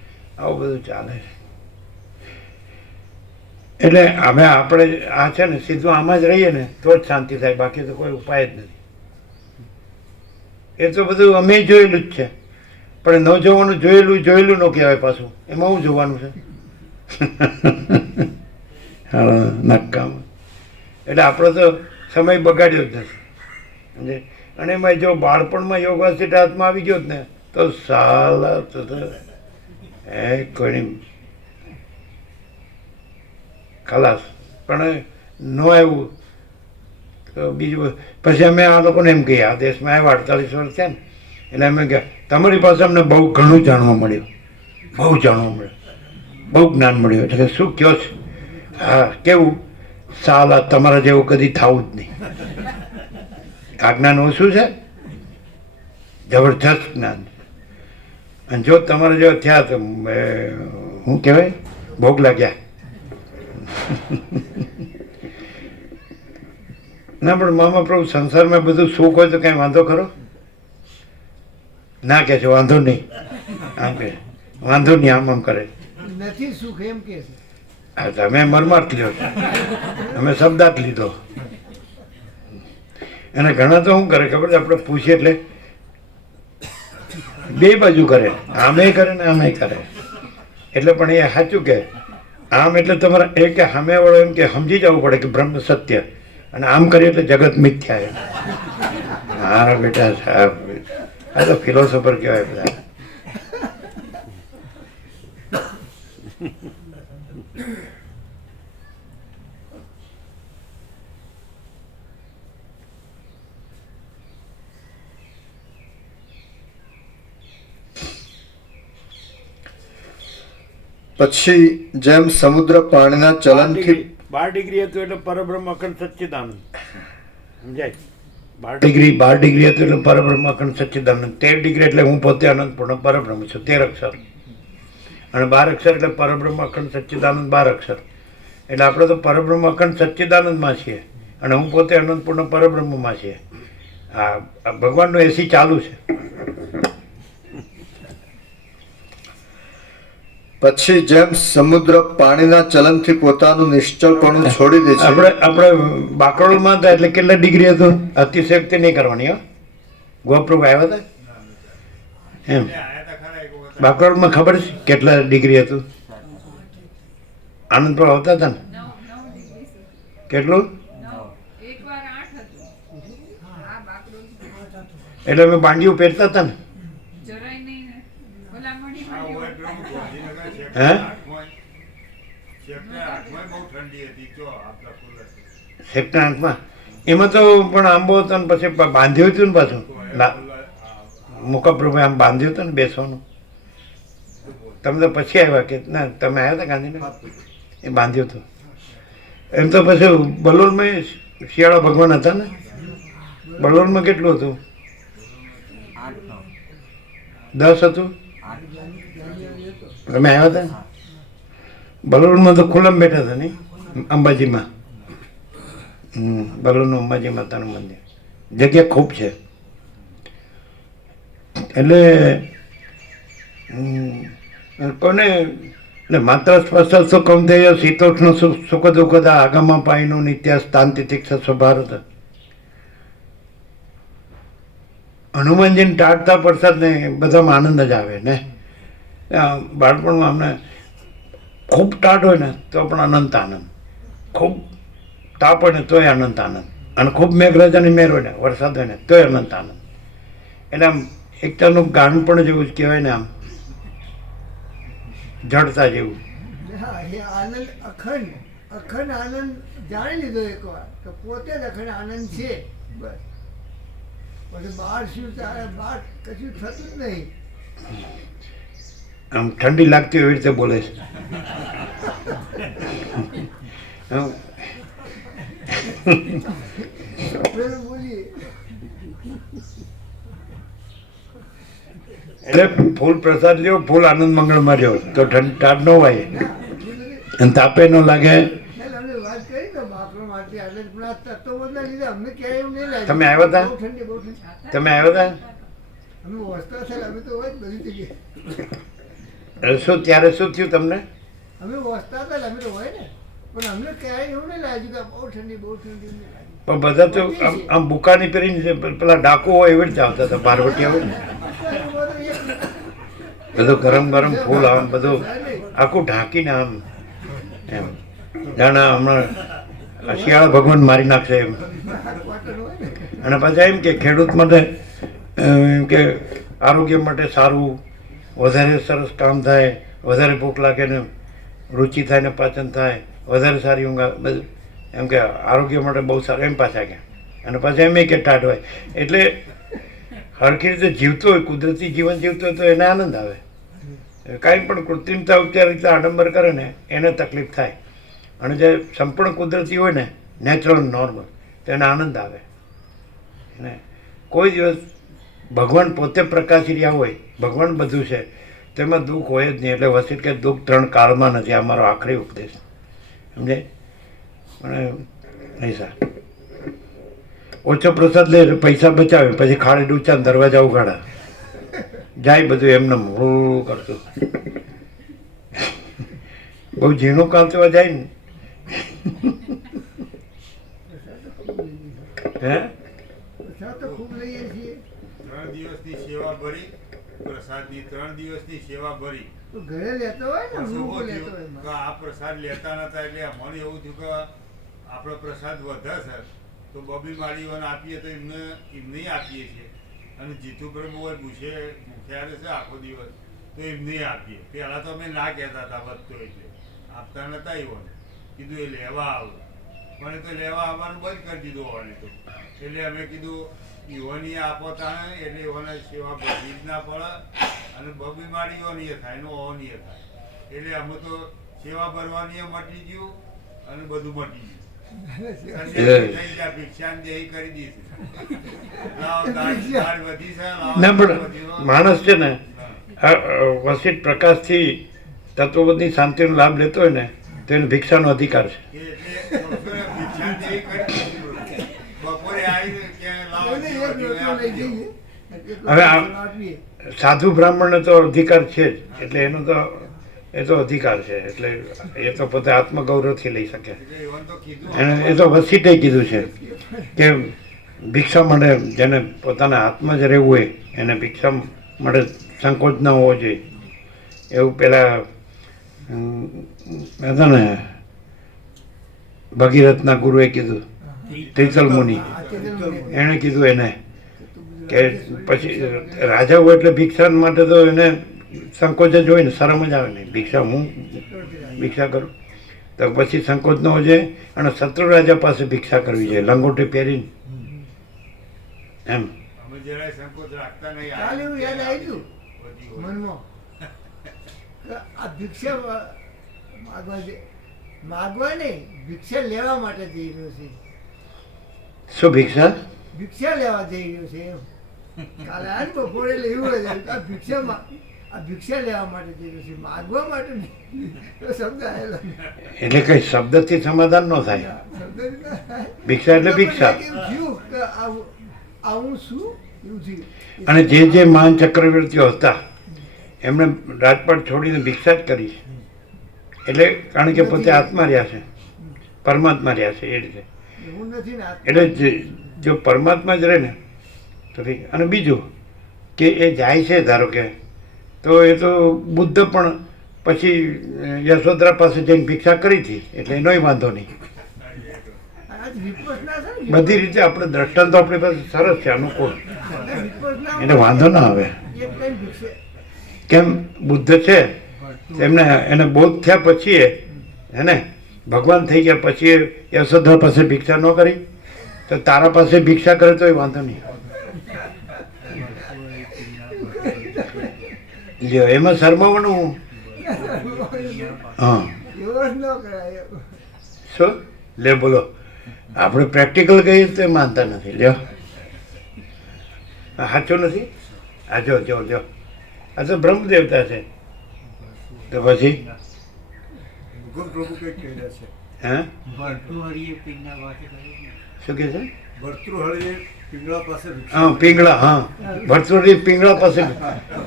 આવું બધું ચાલે છે. એટલે હવે આપણે આ છે ને સીધું આમાં જ રહીએ ને તો જ શાંતિ થાય, બાકી તો કોઈ ઉપાય જ નથી. એ તો બધું અમે જોયેલું જ છે, પણ ન જોવાનું જોયેલું ન કહેવાય પાછું. એમાં શું જોવાનું છે? હા, નકામ. એટલે આપણો તો સમય બગાડ્યો જ નથી. અને એમાં જો બાળપણમાં યોગ વાસિષ્ઠ હાથમાં આવી ગયો જ ને તો સાલા તો કોઈની ખલાસ. પણ ન આવ્યું તો બીજું પછી અમે આ લોકોને એમ કહીએ, આ દેશમાં આવ્યા 48 વર્ષ થયા ને, એટલે અમે કહ્યા તમારી પાસે અમને બહુ ઘણું જાણવા મળ્યું, બહુ જાણવા મળ્યું, બહુ જ્ઞાન મળ્યું. એટલે શું કહો છો? હા, કેવું? સાલા તમારા જેવું કદી થવું જ નહીં. આ જ્ઞાન ઓછું છે, જબરજસ્ત જ્ઞાન. અને જો તમારે જેવા થયા તો શું કહેવાય, ભોગ લાગ્યા. ના પણ મામા પ્રભુ સંસારમાં બધું સુખ હોય તો કઈ વાંધો ખરો? ના કે છે વાંધો નહીં, આમ કે વાંધો નહીં, આમ કરે નથી સુખ એમ કે છે. હા, તમે મરમાર્થ લ્યો છો, અમે શબ્દાર્થ લીધો. અને ઘણા તો શું કરે ખબર છે, આપણે પૂછીએ એટલે બે બાજુ કરે, આમે કરે ને આમે કરે. એટલે પણ એ સાચું કે આમ એટલે તમારે એ કે સામે વાળો એમ કે સમજી જવું પડે કે બ્રહ્મ સત્ય, અને આમ કરીએ એટલે જગત મિથ્યા. મારા બેટા સાહેબ, આ તો ફિલોસોફર કહેવાય બધા. પછી જેમ સમુદ્ર પાણીના ચલનથી 12 ડિગ્રી હતું એટલે પરબ્રહ્મ અખંડ સચ્ચિદાનંદ. સમજાય? 12 ડિગ્રી હતું એટલે પરબ્રહ્મ અખંડ સચ્ચિદાનંદ. 13 ડિગ્રી એટલે હું પોતે અનંત પૂર્ણ પરબ્રહ્મ છું, 13 અક્ષર. અને 12 અક્ષર એટલે પરબ્રહ્મ અખંડ સચ્ચિદાનંદ 12 અક્ષર. એટલે આપણે તો પરબ્રહ્મ અખંડ સચ્ચિદાનંદમાં છીએ અને હું પોતે અનંત પૂર્ણ પરબ્રહ્મમાં છીએ. આ ભગવાનનો એસી ચાલુ છે. પછી જેમ સમુદ્ર પાણીના ચલનથી પોતાનું નિશ્ચળપણું છોડી દે છે, આપણે બાકરોલમાં હતા એટલે કેટલા ડિગ્રી હતું? અતિશયોક્તિ નહીં કરવાની. હો, ગોપ્રભુ આવ્યા હતા એમ બાકરોલમાં ખબર છે કેટલા ડિગ્રી હતું? આનંદ પ્રભુ આવતા હતા ને? કેટલું? એકવાર 8 હતું. આ બાકડો એટલે અમે બાંડિયું પહેરતા હતા ને? જરાય નહીં ને. ઓલા મણીમાં જેવું. હે, સેક્ટર 8માં એમાં તો પણ આંબો હતો ને પછી બાંધ્યું હતું ને પાછું મુકાપ્રભુ આમ બાંધ્યું હતું ને બેસવાનું. તમે તો પછી આવ્યા કે ના? તમે આવ્યા હતા ગાંધીનગર? એ બાંધ્યું હતું. એમ તો પછી બલોરમાં શિયાળા ભગવાન હતા ને? બલોરમાં કેટલું હતું? 10 હતું. તમે આવ્યા હતા? બલોરમાં તો ખુલ્લામાં બેઠા હતા નહીં? અંબાજીમાં. બલોરનું અંબાજી માતાનું મંદિર, જગ્યા ખૂબ છે. એટલે કોને એટલે માત્ર સ્પર્શ સુખમ થયો શીતોષ્ણ સુખ દુઃખદ આગમમાં પાયનો નિત્ય સ્થાન તિતિક્ષ સ્વભારત. હનુમાનજીને ટાળતા પડતા ને બધામાં આનંદ જ આવે ને. બાળપણમાં અમને ખૂબ ટાઢ હોય ને તો પણ અનંત આનંદ, ખૂબ તાપ હોય ને તોય અનંત આનંદ, અને ખૂબ મેઘરાજાની મેર હોય ને વરસાદ હોય ને તોય અનંત આનંદ. એટલે આમ એકતાનું ગાન પણ જેવું જ કહેવાય ને, આમ જડતા જેવું. હા, એ આનંદ અખંડ અખંડ આનંદ જાણી લીધો એકવાર તો પોતે જ અખંડ આનંદ છે. બસ પછી બહાર શું ચાલે, બહાર કશું થતું જ નહીં. આમ ઠંડી લાગતી હોય એવી રીતે બોલે છે. આપણે બોલીએ એટલે ફૂલ પ્રસાદ લ્યો, ફૂલ આનંદ મંગળમાં રહ્યો તો ટાઢ ન વાય અને તાપે ન લાગે. અમે વાત કરી તો બાપરો માટે એટલે પણ આ તત્વોના લીધે અમને ક્યાંય એવું નહીં લાગે. તમે આવ્યા હતા? બહુ ઠંડી, બહુ ઠંડી. તમે આવ્યા હતા? અમે વસ્તા છે, અમે તો હોય જ બધી જગ્યાએ. શું ત્યારે શું થયું તમને? અમે વસતા હતા ને અમે તો હોય ને, પણ અમને ક્યારેય એવું નહીં લાગ્યું કે બહુ ઠંડી નહીં લાગી. પણ બધા તો આમ બુકાની પહેરીને પેલા ડાકુ હોય એવી રીતે આવતા હતા, બારવટિયા હોય ને બધું ગરમ ગરમ ફૂલ આમ બધું આખું ઢાંકીને આમ એમ જાણે હમણાં શિયાળા ભગવાન મારી નાખશે એમ. અને પાછા એમ કે ખેડૂત માટે એમ કે આરોગ્ય માટે સારું, વધારે સરસ કામ થાય, વધારે ભૂખ લાગે ને રુચિ થાય ને પાચન થાય, વધારે સારી ઊંઘ આવે, બધું એમ કે આરોગ્ય માટે બહુ સારું એમ પાછા ગયા. અને પાછા એમ કે ટાઢ હોય એટલે હરખી રીતે જીવતો હોય, કુદરતી જીવન જીવતો હોય તો એને આનંદ આવે. કાંઈ પણ કૃત્રિમતા ઉપચાર રીતે આડંબર કરે ને એને તકલીફ થાય. અને જે સંપૂર્ણ કુદરતી હોય ને, નેચરલ નોર્મલ, તો એને આનંદ આવે. અને કોઈ દિવસ ભગવાન પોતે પ્રકાશી રહ્યા હોય, ભગવાન બધું છે, તેમાં દુઃખ હોય જ નહીં. એટલે વસીટ કે દુઃખ 3 કાળમાં નથી, આ મારો આખરી ઉપદેશ સમજે. અને નહીં સર, ઓછો પ્રસાદ લે, પૈસા બચાવે, પછી ખાડી ડૂચા દરવાજા ઉગાડા જાય, બધું એમને મૂળ કરતું. બહુ ઝીણું કામ થવા જાય ને હે. પ્રસાદ તો ખૂબ લઈએ છીએ. 3 દિવસની સેવા ભરી, પ્રસાદની 3 દિવસની સેવા ભરી. તો ઘરે લેતો હોય ને, પછી હું શું લેતો થયું હોય કે આ પ્રસાદ લેતા નતા, એટલે મને એવું થયું કે આપણો પ્રસાદ વધે છે તો બબી માળીઓને આપીએ તો એમને આપીએ છીએ. અને જીતુ પ્રભુ હોય ભૂખ્યા છે આખો દિવસ, તો એમને આપીએ. પહેલાં તો અમે ના કહેતા હતા વધતો, એટલે આપતા નતા એઓને. કીધું એ લેવા આવો, પણ એ તો લેવા આવવાનું બંધ કરી દીધું હોવાની. તો એટલે અમે કીધું યુવાની આપો તાણે, એટલે એવાને સેવા બધી જ ના પડે અને બબી માળીઓની એ થાય, ઓની એ થાય. એટલે અમે તો સેવા ભરવાની એ મટી ગયું અને બધું મટી ગયું. ભિક્ષાન દેહી કરી દીધી. ના પણ માણસ છે ને વસીટ પ્રકાશથી તત્વબોધની શાંતિનો લાભ લેતો હોય ને તો એને ભિક્ષાનો અધિકાર છે. હવે સાધુ બ્રાહ્મણને તો અધિકાર છે જ, એટલે એનો તો એ તો અધિકાર છે, એટલે એ તો પોતે આત્મગૌરવથી લઈ શકે. એને એ તો વસીટે કીધું છે કે ભિક્ષા માટે જેને પોતાના હાથમાં જ રહેવું હોય એને ભિક્ષા માટે સંકોચ ન હોવો જોઈએ. એવું પેલા હતા ને ભગીરથના ગુરુએ કીધું, તીર્થલ મુનિ એણે કીધું એને કે પછી રાજા હોય એટલે ભિક્ષા માટે તો એને સંકોચ જ હોય ને, શરમ જ આવે નહીં. હું ભિક્ષા કરું તો પછી સંકોચ ન હોવો જોઈએ. અને શત્રુ રાજા પાસે ભિક્ષા કરવી જોઈએ, લંગોટી પહેરીને એમ. કાલે એવું યાદ આવ્યું મનમાં કે આ ભિક્ષા માગવા નહીં, ભિક્ષા લેવા માટે જઈ રહ્યો છે. શું ભિક્ષા? ભિક્ષા લેવા જઈ રહ્યો છે એમ. કાલે આજ બપોરે એવું જ આ ભિક્ષા લેવા માટે જઈ રહ્યો છે, માગવા માટે નહીં. તો શબ્દ આવેલો એટલે કઈ શબ્દથી સમાધાન ન થાય. ભિક્ષા એટલે ભિક્ષા. આવું શું એવું થયું. અને જે મહાન ચક્રવર્તીઓ હતા એમણે રાજપાટ છોડીને ભિક્ષા જ કરી. એટલે કારણ કે પોતે આત્મા રહ્યા છે, પરમાત્મા રહ્યા છે, એ રીતે. એવું નથી ને. એટલે જો પરમાત્મા જ રહે ને તો ઠીક. અને બીજું કે એ જાય છે ધારો કે, તો એ તો બુદ્ધ પણ પછી યશોદરા પાસે જઈને ભિક્ષા કરી હતી, એટલે એનોય વાંધો નહીં. બધી રીતે આપણે દ્રષ્ટાંત તો આપણી પાસે સરસ છે, અનુકૂળ, એને વાંધો ના આવે. કેમ બુદ્ધ છે એમને એને બોધ થયા પછી એને ભગવાન થઈ ગયા પછી યશોદરા પાસે ભિક્ષા ન કરી, તો તારા પાસે ભિક્ષા કરે તો એ વાંધો નહીં. લ્યો એમાં શરમાવાનું. હા શું લે બોલો, આપણે પ્રેક્ટિકલ કહીએ તો માનતા નથી. લ્યો સાચું નથી. આ જો જો જો આ તો બ્રહ્મ દેવતા છે, તો પછી પ્રભુ કંઈક કહી રહ્યા છે. હા શું કે છે? ભર્તૃહરિએ પિંગળા પાસે હા પિંગળા, હા ભરતુરી પિંગળા પાસે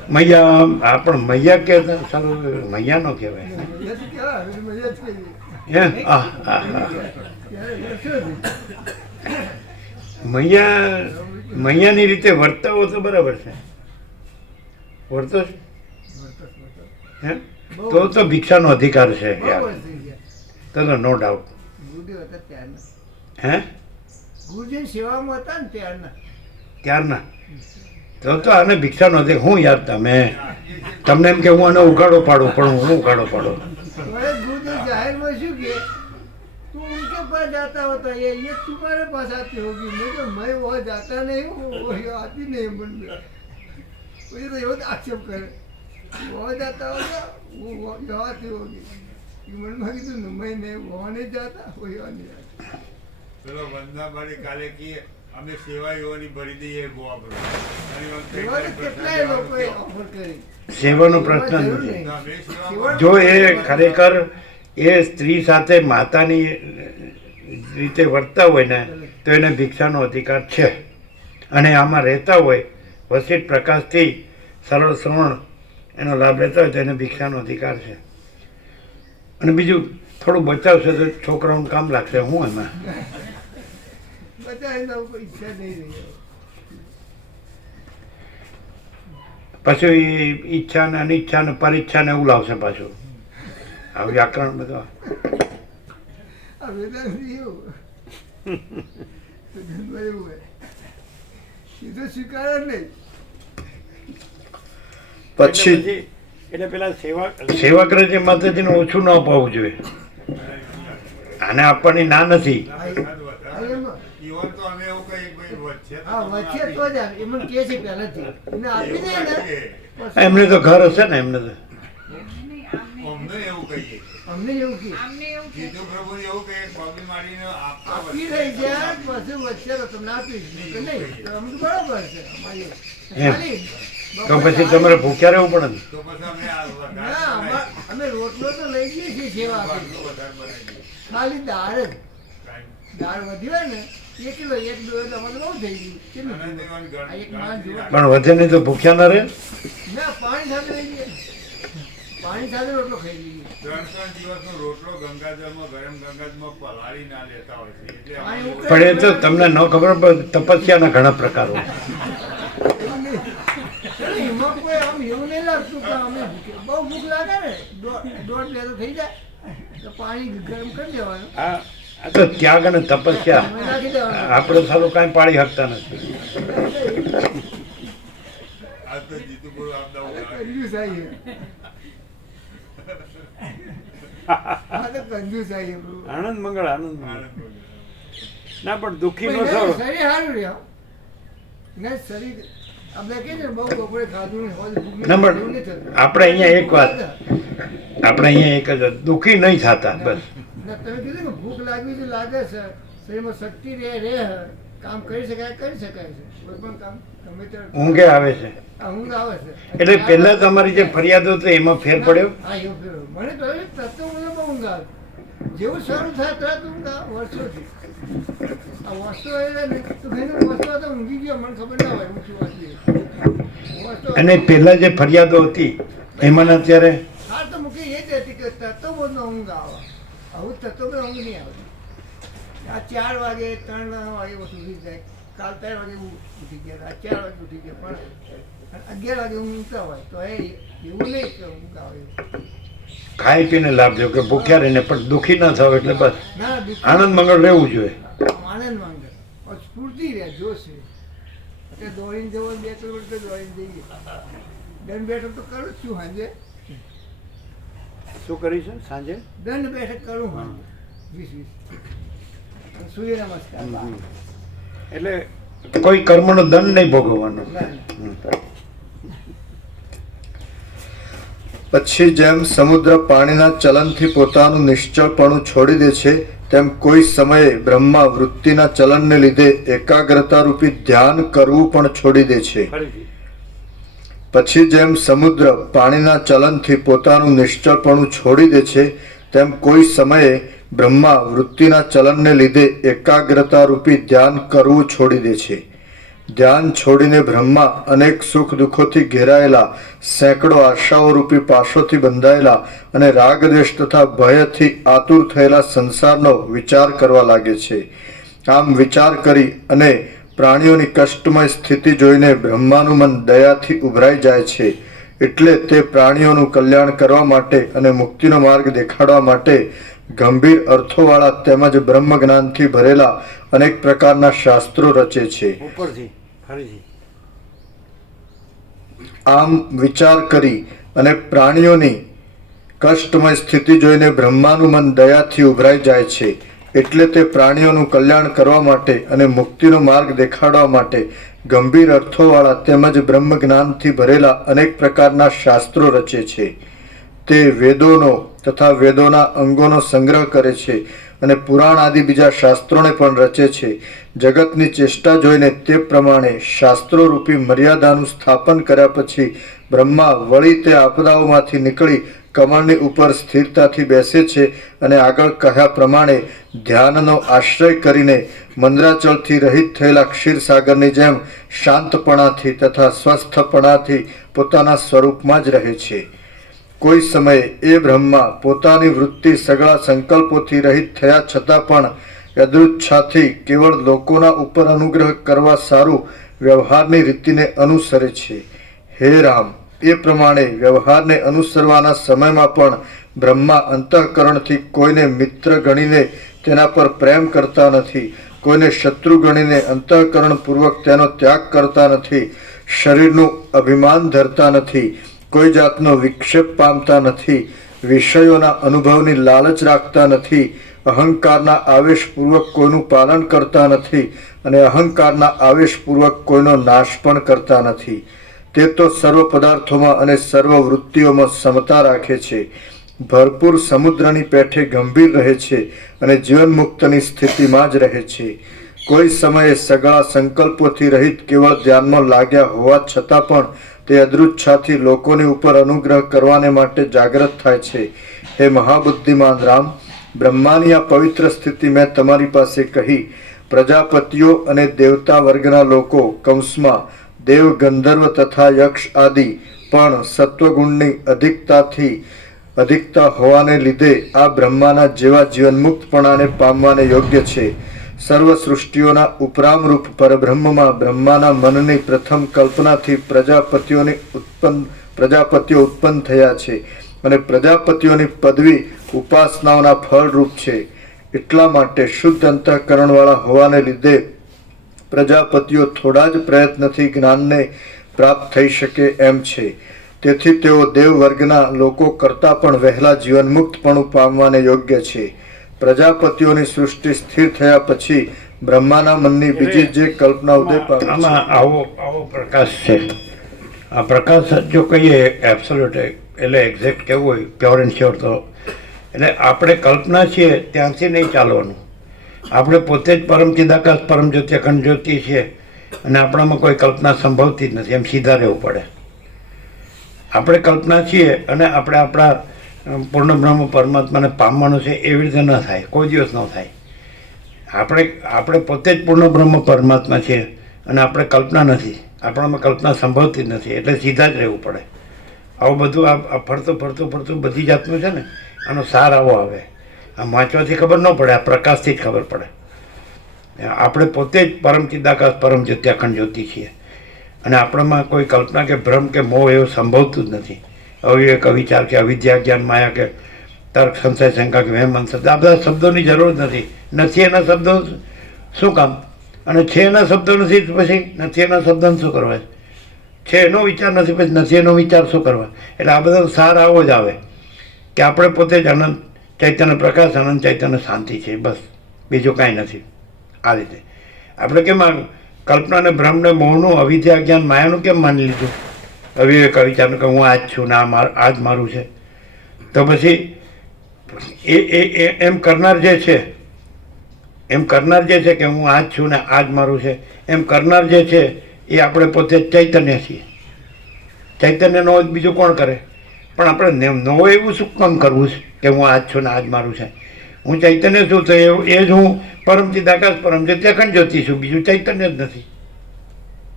મૈયા આ પણ મૈયા કે સારું મૈયા નો કહેવાય મૈયાથી કહેવાય, હવે મૈયા જ કહીએ. હે ત્યારે વર્ષોથી. મૈયાની રીતે વર્તાવો તો બરાબર છે, વર્તો છે? હે તો ભિક્ષાનો અધિકાર છે બહુ યાર, વર્ષ થઈ ગયા. તો નો ડાઉટ. ગુરુદેવ હતા ત્યારના. હે ગુરુજીની સેવામાં હતા ને ત્યારના તો આને ભિક્ષાનો અધિકાર હું યાર તમે તમને એમ કે હું આને ઉઘાડો પાડું પણ હું ઉઘાડો પાડું. तो गुरुदेव जाहिर में शू के तुम उनके पास जाता होता है, ये तुम्हारे पास आती होगी. मैं वहाँ जाता नहीं हूँ, वो आती नहीं मन में. मुझे तो ये आक्षेप करे, वहाँ जाता होगा वो यहाँ आती होगी. मन में कीधું मैं नहीं वहाँ नहीं जाता, वो यहाँ नहीं आता. પેલો વંદનાભાઈ કાલે કે અમે સેવાઓની ભરી દઈએ ગોવા એવાને કેટલાય લોકોએ ઓફર કરી. સેવાનો પ્રશ્ન નથી. જો એ ખરેખર એ સ્ત્રી સાથે માતાની રીતે વર્તતા હોય ને તો એને ભિક્ષાનો અધિકાર છે, અને આમાં રહેતા હોય વસિષ્ઠ પ્રકાશથી સરળ શ્રવણ એનો લાભ લેતા હોય તો એને ભિક્ષાનો અધિકાર છે. અને બીજું થોડું બચાવશે તો છોકરાઓનું કામ લાગશે. હું એમાં બધા એના કોઈ ઈચ્છા નહીં રહી. પાછું એ ઈચ્છા ને અનિચ્છા ને પરીચ્છા ને એવું લાવશે પાછું. આ વ્યાકરણ બધા આ વેદાંત એવું એવું હોય, સીધો સ્વીકાર જ નહીં. પછી એટલે પેલા સેવાગ્રહ જે માતાજીને ઓછું ન અપાવવું જોઈએ. આને આપવાની ના નથી. ઈવન તો અમે એવું કહીએ ભાઈ વચ્ચે હા વચ્ચે તો જ આવે. એમને કહે છે પહેલેથી એને આપી દે ને એમને તો ઘર હશે ને, એમને તો અમને એવું કહીએ, અમને એવું કે આમને એવું કે જીતુ પ્રભુ એવું કહે પગી મારીને આપતા આપી રહી જાય પછી વચ્ચે તો તમને આપીશ કે નહીં તો અમને તો બરાબર છે અમારી એમ. ખાલી તો પછી તમારે ભૂખ્યા રહેવું પડે ને. તો પછી અમે આ ના અમે રોટલો તો લઈ જઈએ છીએ સેવા આપી, વધારે બનાવી દઈએ. ખાલી દાળ જ. કાંઈ દાળ વધી હોય ને 1 કિલો 1 2 એટલે અમારે બહુ થઈ ગયું. કેટલું અને થયું? તેમાં આ એક માણસ જોવા. પણ વધે નહીં તો ભૂખ્યા ના રહે. ના પાણી સાથે લઈ જઈએ, પાણી સાથે રોટલો ખાઈ લઈએ. 3 દિવસનો રોટલો ગંગાજળમાં ગરમ ગંગાજળમાં પલાળી ના લેતા હોય છે એટલે પાણી અમે પણ એ તો તમને ન ખબર પડે. તપસ્યાના ઘણા પ્રકારો. એવું નહીં. એમાં કોઈ આમ એવું નહીં લાગતું કે અમે બહુ ભૂખ લાગે ને 1.5 તો થઈ જાય તો પાણી ગરમ કરી દેવાનું, આ તો ત્યાગ અને તપસ્યા અમે નાખી દેવાનું. આપણે સારું કાંઈ પાડી શકતા નથી. આ તો જીતુ પ્રભુ આપતા આ તો ઉઘાડે. કંજૂસાઈ છે. આ તો કંજૂસાઈ છે. આનંદ મંગળ આનંદ મંગળ. આનંદ બોલે. ના પણ દુઃખી નો પણ થયો. એના શરીર સારું રહ્યો ને શરીર આપણે કહીએ ને બહુ બપોરે ખાધું ને હોય ભૂખ ના એવું પણ નહીં થતું. આપણે અહીંયા એક વાત, આપણે અહીંયા એક જ દુઃખી નહીં થતા બસ. ના, તમે કીધું કે ભૂખ લાગવી તો લાગે છે, શરીરમાં શક્તિ રહે કામ કરી શકાય છે, કોઈ પણ કામ ગમે ત્યારે ઊંઘે આવે છે. આ ઊંઘ આવે છે. એટલે પહેલા તમારી જે ફરિયાદો હતી એમાં ફેર પડ્યો. હા એવું ફેર. મને તો હવે તત્વ મને બહુ ઊંઘ આવે. જેવું શરૂ થાય તરત ઊંઘ આવે વર્ષોથી. આ વસ્તુ એટલે ને તો ભાઈ વસ્તુ તો ઊંઘી ગયો મને ખબર ના હોય હું શું વસ્તુ અને પહેલા જે ફરિયાદો હતી એમાં અત્યારે હાર તો મૂકી એ જ હતી કે તત્વબોધનો ઊંઘ આવે. આવું તત્વબોધ ઊંઘ નહીં આવે. આ 4 વાગે 3 વાગે ઉઠી જાય, કાલ 3 વાગે ઉઠી ગયા, આ 4 વાગે ઉઠી ગયા, પણ 11 વાગે ઊંઘતા હોય તો એ એવું નહીં કે ઊંઘ આવે. ખાઈ પીને લાભ લ્યો કે ભૂખ્યા રહીને પણ દુઃખી ના થાવ એટલે બસ ના દુઃખ આનંદ મંગળ રહેવું જોઈએ. આનંદ માંગે સ્ફૂર્તિ રહે જોશ રહે. એટલે દોડીને જવો 2 કિલોમીટર દોડીને જઈએ. દંડ બેઠક તો કરું જ છું સાંજે. શું કરીશું સાંજે? દંડ બેઠક કરું હું 20 સૂર્ય નમસ્કાર. એટલે કોઈ કર્મનો દંડ નહીં ભોગવવાનો. પછી જેમ સમુદ્ર પાણીના ચલનથી પોતાનું નિશ્ચળપણું છોડી દે છે તેમ કોઈ સમયે બ્રહ્મા વૃત્તિના ચલનને લીધે એકાગ્રતા રૂપી ધ્યાન કરવું પણ છોડી દે છે. ફરીથી પછી જેમ સમુદ્ર પાણીના ચલનથી પોતાનું નિશ્ચળપણું છોડી દે છે તેમ કોઈ સમયે બ્રહ્મા વૃત્તિના ચલનને લીધે એકાગ્રતા રૂપી ધ્યાન કરવું છોડી દે છે. ધ્યાન છોડીને બ્રહ્મા અનેક સુખ દુઃખોથી ઘેરાયેલા, સેંકડો આશાઓ રૂપી પાશોથી બંધાયેલા અને રાગદ્વેષ તથા ભયથી આતુર થયેલા સંસારનો વિચાર કરવા લાગે છે. આમ વિચાર કરી અને પ્રાણીઓની કષ્ટમય સ્થિતિ જોઈને બ્રહ્માનું મન દયાથી ઉભરાઈ જાય છે. એટલે તે પ્રાણીઓનું કલ્યાણ કરવા માટે અને મુક્તિનો માર્ગ દેખાડવા માટે ગંભીર અર્થોવાળા તેમજ બ્રહ્મ જ્ઞાનથી ભરેલા અનેક પ્રકારના શાસ્ત્રો રચે છે. ઉપરથી ફરીથી આમ વિચાર કરી અને પ્રાણીઓની કષ્ટમય સ્થિતિ જોઈને બ્રહ્માનું મન દયાથી ઉભરાઈ જાય છે. એટલે તે પ્રાણીઓનું કલ્યાણ કરવા માટે અને મુક્તિનો માર્ગ દેખાડવા માટે ગંભીર અર્થોવાળા તેમજ બ્રહ્મ જ્ઞાનથી ભરેલા અનેક પ્રકારના શાસ્ત્રો રચે છે. તે વેદોનો તથા વેદોના અંગોનો સંગ્રહ કરે છે અને પુરાણ આદિ બીજા શાસ્ત્રોને પણ રચે છે. જગતની ચેષ્ટા જોઈને તે પ્રમાણે શાસ્ત્રો રૂપી મર્યાદાનું સ્થાપન કર્યા પછી બ્રહ્મા વળી તે આપદાઓમાંથી નીકળી કમળની ઉપર સ્થિરતાથી બેસે છે અને આગળ કહ્યા પ્રમાણે ધ્યાનનો આશ્રય કરીને મંદ્રાચલથી રહિત થયેલા ક્ષીરસાગરની જેમ શાંતપણાથી તથા સ્વસ્થપણાથી પોતાના સ્વરૂપમાં જ રહે છે. કોઈ સમયે એ બ્રહ્મા પોતાની વૃત્તિ સગળા સંકલ્પોથી રહિત થયા છતાં પણ યદૃચ્છાથી કેવળ લોકોના ઉપર અનુગ્રહ કરવા સારું વ્યવહારની રીતિને અનુસરે છે. હે રામ, એ પ્રમાણે વ્યવહારને અનુસરવાના સમયમાં પણ બ્રહ્મા અંતઃકરણથી કોઈને મિત્ર ગણીને તેના પર પ્રેમ કરતા નથી, કોઈને શત્રુ ગણીને અંતઃકરણપૂર્વક તેનો ત્યાગ કરતા નથી, શરીરનું અભિમાન ધરતા નથી, કોઈ જાતનો વિક્ષેપ પામતા નથી, વિષયોના અનુભવની લાલચ રાખતા નથી, અહંકારના આવેશપૂર્વક કોઈનું પાલન કરતા નથી અને અહંકારના આવેશપૂર્વક કોઈનો નાશ પણ કરતા નથી. તે તો સર્વ પદાર્થોમાં અને સર્વ વૃત્તિઓમાં સમતા રાખે છે. ભરપૂર સમુદ્રની પેઠે ગંભીર રહે છે અને જીવન મુક્તની સ્થિતિમાં જ રહે છે. કોઈ સમયે સગળા સંકલ્પોથી રહિત કેવળ ધ્યાનમાં લાગ્યા હોવા છતાં પણ તે અદૃચ્છાથી લોકોની ઉપર અનુગ્રહ કરવાને માટે જાગૃત થાય છે. હે મહાબુદ્ધિમાન રામ, બ્રહ્માની આ પવિત્ર સ્થિતિ મેં તમારી પાસે કહી. પ્રજાપતિઓ અને દેવતા વર્ગના લોકો કૌંસમાં દેવ, ગંધર્વ તથા યક્ષ આદિ પણ સત્વગુણની અધિકતા હોવાને લીધે આ બ્રહ્માના જેવા જીવનમુક્તપણાને પામવાને યોગ્ય છે. સર્વ સૃષ્ટિઓના ઉપરામરૂપ પરબ્રહ્મમાં બ્રહ્માના મનની પ્રથમ કલ્પનાથી પ્રજાપતિઓ ઉત્પન્ન થયા છે અને પ્રજાપતિઓની પદવી ઉપાસનાઓના ફળરૂપ છે. એટલા માટે શુદ્ધ અંતઃકરણવાળા હોવાને લીધે પ્રજાપતિઓ થોડા જ પ્રયત્નથી જ્ઞાનને પ્રાપ્ત થઈ શકે એમ છે. તેથી તેઓ દેવ વર્ગના લોકો કરતાં પણ વહેલા જીવનમુક્તપણું પામવાને યોગ્ય છે. પ્રજાપતિઓની સૃષ્ટિ સ્થિર થયા પછી બ્રહ્માના મનની બીજી જે કલ્પના ઉદય પામે છે. આમાં આવો પ્રકાશ છે. આ પ્રકાશ જો કહીએ એબ્સોલ્યુટ એટલે એક્ઝેક્ટ કહેવું હોય પ્યોર એન્ડ શ્યોર, તો એટલે આપણે કલ્પના છીએ ત્યાંથી નહીં ચાલવાનું. આપણે પોતે જ પરમ ચિદાકાશ પરમ જ્યોતિ અખંડ જ્યોતિ છીએ અને આપણામાં કોઈ કલ્પના સંભવતી જ નથી. એમ સીધા રહેવું પડે. આપણે કલ્પના છીએ અને આપણે આપણા પૂર્ણ બ્રહ્મ પરમાત્માને પામવાનું છે એવી રીતે ન થાય, કોઈ દિવસ ન થાય. આપણે પોતે જ પૂર્ણ બ્રહ્મ પરમાત્મા છીએ અને આપણે કલ્પના નથી, આપણામાં કલ્પના સંભવતી જ નથી. એટલે સીધા જ રહેવું પડે. આવું બધું આ ફરતું બધી જાતનું છે ને, આનો સાર આવો આવે. આમ વાંચવાથી ખબર ન પડે, આ પ્રકાશથી જ ખબર પડે. આપણે પોતે જ પરમ ચિદાકાશ પરમ જ્યોતિ અખંડ જ્યોતિ છીએ અને આપણામાં કોઈ કલ્પના કે ભ્રમ કે મોહ એવું સંભવતું જ નથી. અવિવેક, અવિચાર કે અવિદ્યા, જ્ઞાન, માયા કે તર્ક, સંશય, શંકા કે વહેમ, અંધશ્રદ્ધા, આ બધા શબ્દોની જરૂર નથી. નથી એના શબ્દો શું કામ? અને છે એના શબ્દો નથી પછી નથી એના શબ્દોને શું કરવા? છે એનો વિચાર નથી પછી નથી એનો વિચાર શું કરવા? એટલે આ બધાનો સાર આવો જ આવે કે આપણે પોતે જ અનંત ચૈતન્ય પ્રકાશ, અનંત ચૈતન્ય શાંતિ છે, બસ બીજું કાંઈ નથી. આ રીતે આપણે કેમ કલ્પનાને, ભ્રમને, મોહનું, અવિદ્યા, જ્ઞાન, માયાનું કેમ માની લીધું? અવિવેક, વિચારનું કે હું આ જ છું ને આ જ મારું છે. તો પછી એમ કરનાર જે છે કે હું આ જ છું ને આ જ મારું છે, એમ કરનાર જે છે એ આપણે પોતે ચૈતન્ય છીએ. ચૈતન્યનો બીજું કોણ કરે? પણ આપણે નવો એવું શું કામ કરવું છે કે હું આ જ છું ને આ જ મારું છે? હું ચૈતન્ય છું તો એ જ હું પરમ ચિદાકાશ પરમ જ્યોતિ અખંડ જ્યોતિ છું, બીજું ચૈતન્ય જ નથી.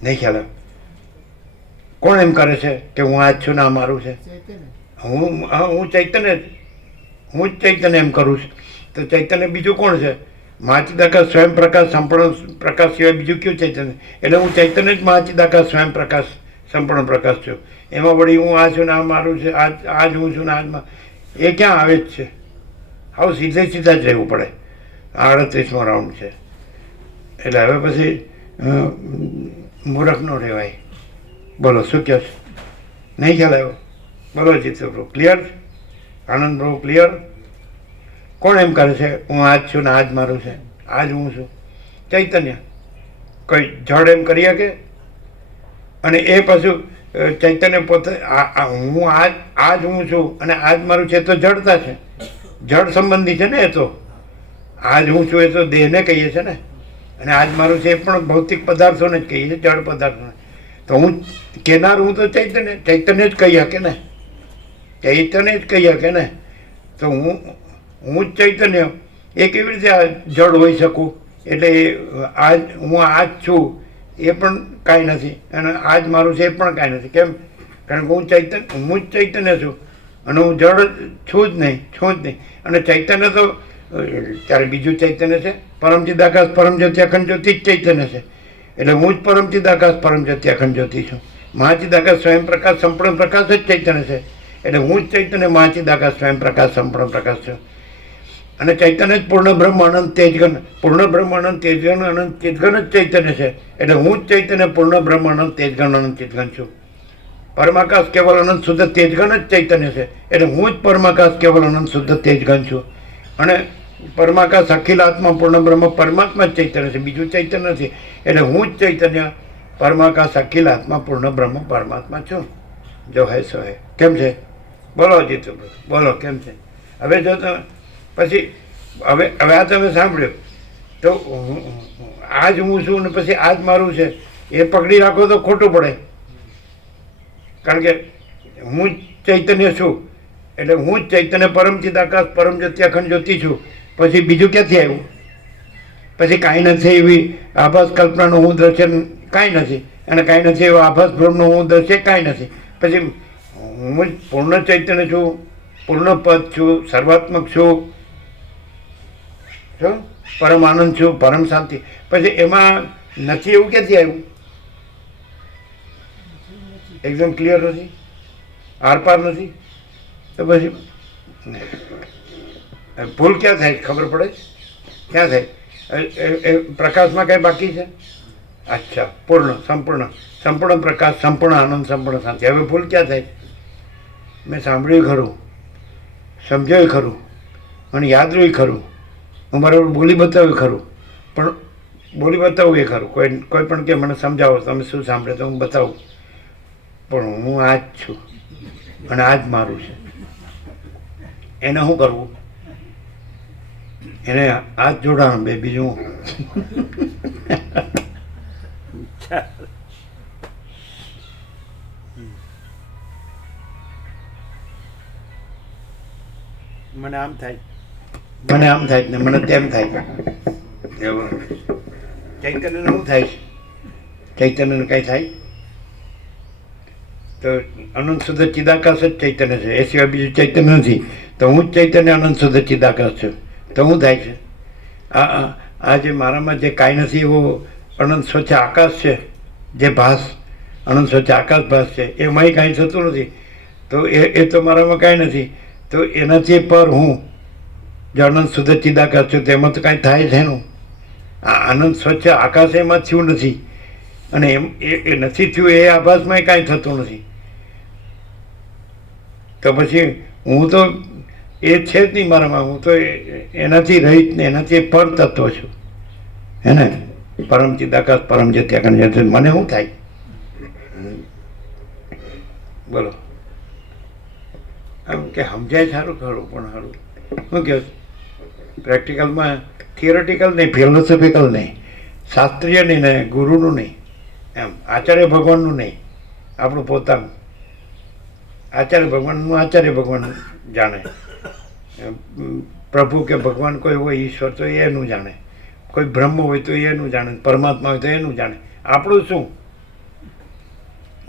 નહીં ખ્યાલ આવે? કોણ એમ કરે છે કે હું આ જ છું ને આ મારું છે? ચૈતન્ય હું ચૈતન્ય જ. હું જ ચૈતન્ય એમ કરું છું. તો ચૈતન્ય બીજું કોણ છે? મહાચિદાકાશ સ્વયં પ્રકાશ સંપૂર્ણ પ્રકાશ સિવાય બીજું કયું ચૈતન્ય? એટલે હું ચૈતન્ય જ મહાચિદાકાશ સ્વયં પ્રકાશ સંપૂર્ણ પ્રકાશ છું. એમાં વળી હું આ છું ને આ મારું છે, આ જ હું છું ને આ જ એ ક્યાં આવે જ છે? આવું સીધા જ રહેવું પડે. 38મો રાઉન્ડ છે એટલે હવે પછી મૂરખ નો રહેવાય. બોલો શું કહો છો? નહીં ખ્યાલ આવ્યો? બોલો જીતુ પ્રભુ ક્લિયર? આનંદ પ્રભુ ક્લિયર? કોણ એમ કરે છે હું આ જ છું ને આ જ મારું છે, આ જ હું છું? ચૈતન્ય. કોઈ જડ એમ કરી શકે? અને એ પાછું ચૈતન્ય પોતે હું આ જ હું છું અને આ જ મારું છે તો જડતા છે, જડ સંબંધી છે ને. એ તો આ જ હું છું એ તો દેહને કહીએ છીએ ને, અને આ જ મારું છે એ પણ ભૌતિક પદાર્થોને જ કહીએ છીએ, જડ પદાર્થોને. તો હું કહેનાર હું તો ચૈતન્ય જ કહી શકે ને, ચૈતન્ય જ કહી શકે ને. તો હું જ ચૈતન્ય એ કેવી રીતે આ જડ હોઈ શકું? એટલે હું આ જ છું એ પણ કાંઈ નથી અને આ જ મારું છે એ પણ કાંઈ નથી. કેમ? કારણ કે હું જ ચૈતન્ય છું અને હું જડ છું જ નહીં. અને ચૈતન્ય તો ત્યારે બીજું ચૈતન્ય છે પરમચિદાકાશ પરમ જ્યોતિ અખંડ જ્યોતિ જ ચૈતન્ય છે. એટલે હું જ પરમચિદાકાશ પરમ જ્યોતિ અખંડ જ્યોતિ છું. મહાચિદાકાશ સ્વયં પ્રકાશ સંપૂર્ણ પ્રકાશ જ ચૈતન્ય છે. એટલે હું જ ચૈતન્ય મહાચિદાકાશ સ્વયં પ્રકાશ સંપૂર્ણ પ્રકાશ છું. અને ચૈતન્ય જ પૂર્ણ બ્રહ્મ અનંત તેજગન, પૂર્ણ બ્રહ્મ અનંત તેજગન અનંત ચિતગન જ ચૈતન્ય છે. એટલે હું જ ચૈતન્ય પૂર્ણ બ્રહ્મ અનંત તેજગન અનંત ચિતગન છું. પરમાકાશ કેવલ અનંત શુદ્ધ તેજગન જ ચૈતન્ય છે. એટલે હું જ પરમાકાશ કેવલ અનંત શુદ્ધ તેજગન છું. અને પરમાકાશ અખિલ આત્મા પૂર્ણ બ્રહ્મ પરમાત્મા જ ચૈતન્ય છે, બીજું ચૈતન્ય નથી. એટલે હું જ ચૈતન્ય પરમાકાશ અખિલ આત્મા પૂર્ણ બ્રહ્મ પરમાત્મા છું. જો હે સો હે. કેમ છે? બોલો જીતુ બોલો કેમ છે? હવે જો પછી હવે આ તમે સાંભળ્યું તો આ જ હું છું ને પછી આ જ મારું છે એ પકડી રાખો તો ખોટું પડે. કારણ કે હું જ ચૈતન્ય છું એટલે હું જ ચૈતન્ય પરમચિદાકાશ પરમ જ્યોતિ અખંડ જ્યોતિ છું. પછી બીજું ક્યાંથી આવ્યું? પછી કાંઈ નથી એવી આભાસ કલ્પનાનું હું દ્રશ્ય કાંઈ નથી, અને કાંઈ નથી એવો આભાસ ભ્રમનું હું દ્રશ્ય કાંઈ નથી. પછી હું જ પૂર્ણ ચૈતન્ય છું, પૂર્ણ પદ છું, સર્વાત્મક છું, પરમ આનંદ છું, પરમ શાંતિ. પછી એમાં નથી એવું ક્યાંથી આવ્યું? એકદમ ક્લિયર નથી, આરપાર નથી. તો પછી ભૂલ ક્યાં થાય ખબર પડે? ક્યાં થાય? પ્રકાશમાં કંઈ બાકી છે? અચ્છા, સંપૂર્ણ પ્રકાશ, સંપૂર્ણ આનંદ, સંપૂર્ણ શાંતિ. હવે ભૂલ ક્યાં થાય? મેં સાંભળ્યું ખરું, સમજાયું ખરું, મને યાદ રહ્યું ખરું, હું બરાબર બોલી બતાવ્યું ખરું, પણ બોલી બતાવું એ ખરું. કોઈ પણ કે મને સમજાવો તમે શું સાંભળે તો હું બતાવું, પણ હું આ જ છું અને આ જ મારું છે. એને શું કરવું? એને હાથ જોડાણ બે, બીજું મને આમ થાય ને મને તેમ થાય. ચૈતન્યને શું થાય? ચૈતન્યને કઈ થાય? તો અનંત શુદ્ધ ચિદાકાશ જ ચૈતન્ય છે, એ સિવાય બીજું ચૈતન્ય નથી. તો હું જ ચૈતન્ય અનંત શુદ્ધ ચિદાકાશ છું. તો શું થાય છે? આ જે મારામાં જે કાંઈ નથી એવો અનંત સ્વચ્છ આકાશ છે, જે ભાસ અનંત સ્વચ્છ આકાશ ભાસ છે, એમાંય કાંઈ થતું નથી. તો એ તો મારામાં કાંઈ નથી. તો એનાથી પર હું જે અનંત શુદ્ધ ચિદાકાશ છું તેમાં તો કાંઈ થાય છે એનું. આ અનંત સ્વચ્છ આકાશ એમાં થયું નથી, અને એ નથી થયું એ આભાસમાં કાંઈ થતું નથી. તો પછી હું તો એ છે જ નહીં મારામાં. હું તો એનાથી રહિત ને એનાથી પર તત્વ છું, હે ને? પરમ ચિદાકાશ પરમ જ્યોતિ અખંડ જ્યોતિ. મને શું થાય? બોલો. આમ કે સમજાય સારું ખરું, પણ સારું શું કહે? પ્રેક્ટિકલમાં થિયોરિટિકલ નહીં, ફિલોસોફિકલ નહીં, શાસ્ત્રીય નહીં ને ગુરુનું નહીં, એમ આચાર્ય ભગવાનનું નહીં, આપણું પોતાનું. આચાર્ય ભગવાન જાણે, પ્રભુ કે ભગવાન કોઈ હોય, ઈશ્વર તો એનું જાણે, કોઈ બ્રહ્મ હોય તો એનું જાણે, પરમાત્મા હોય તો એનું જાણે. આપણું શું?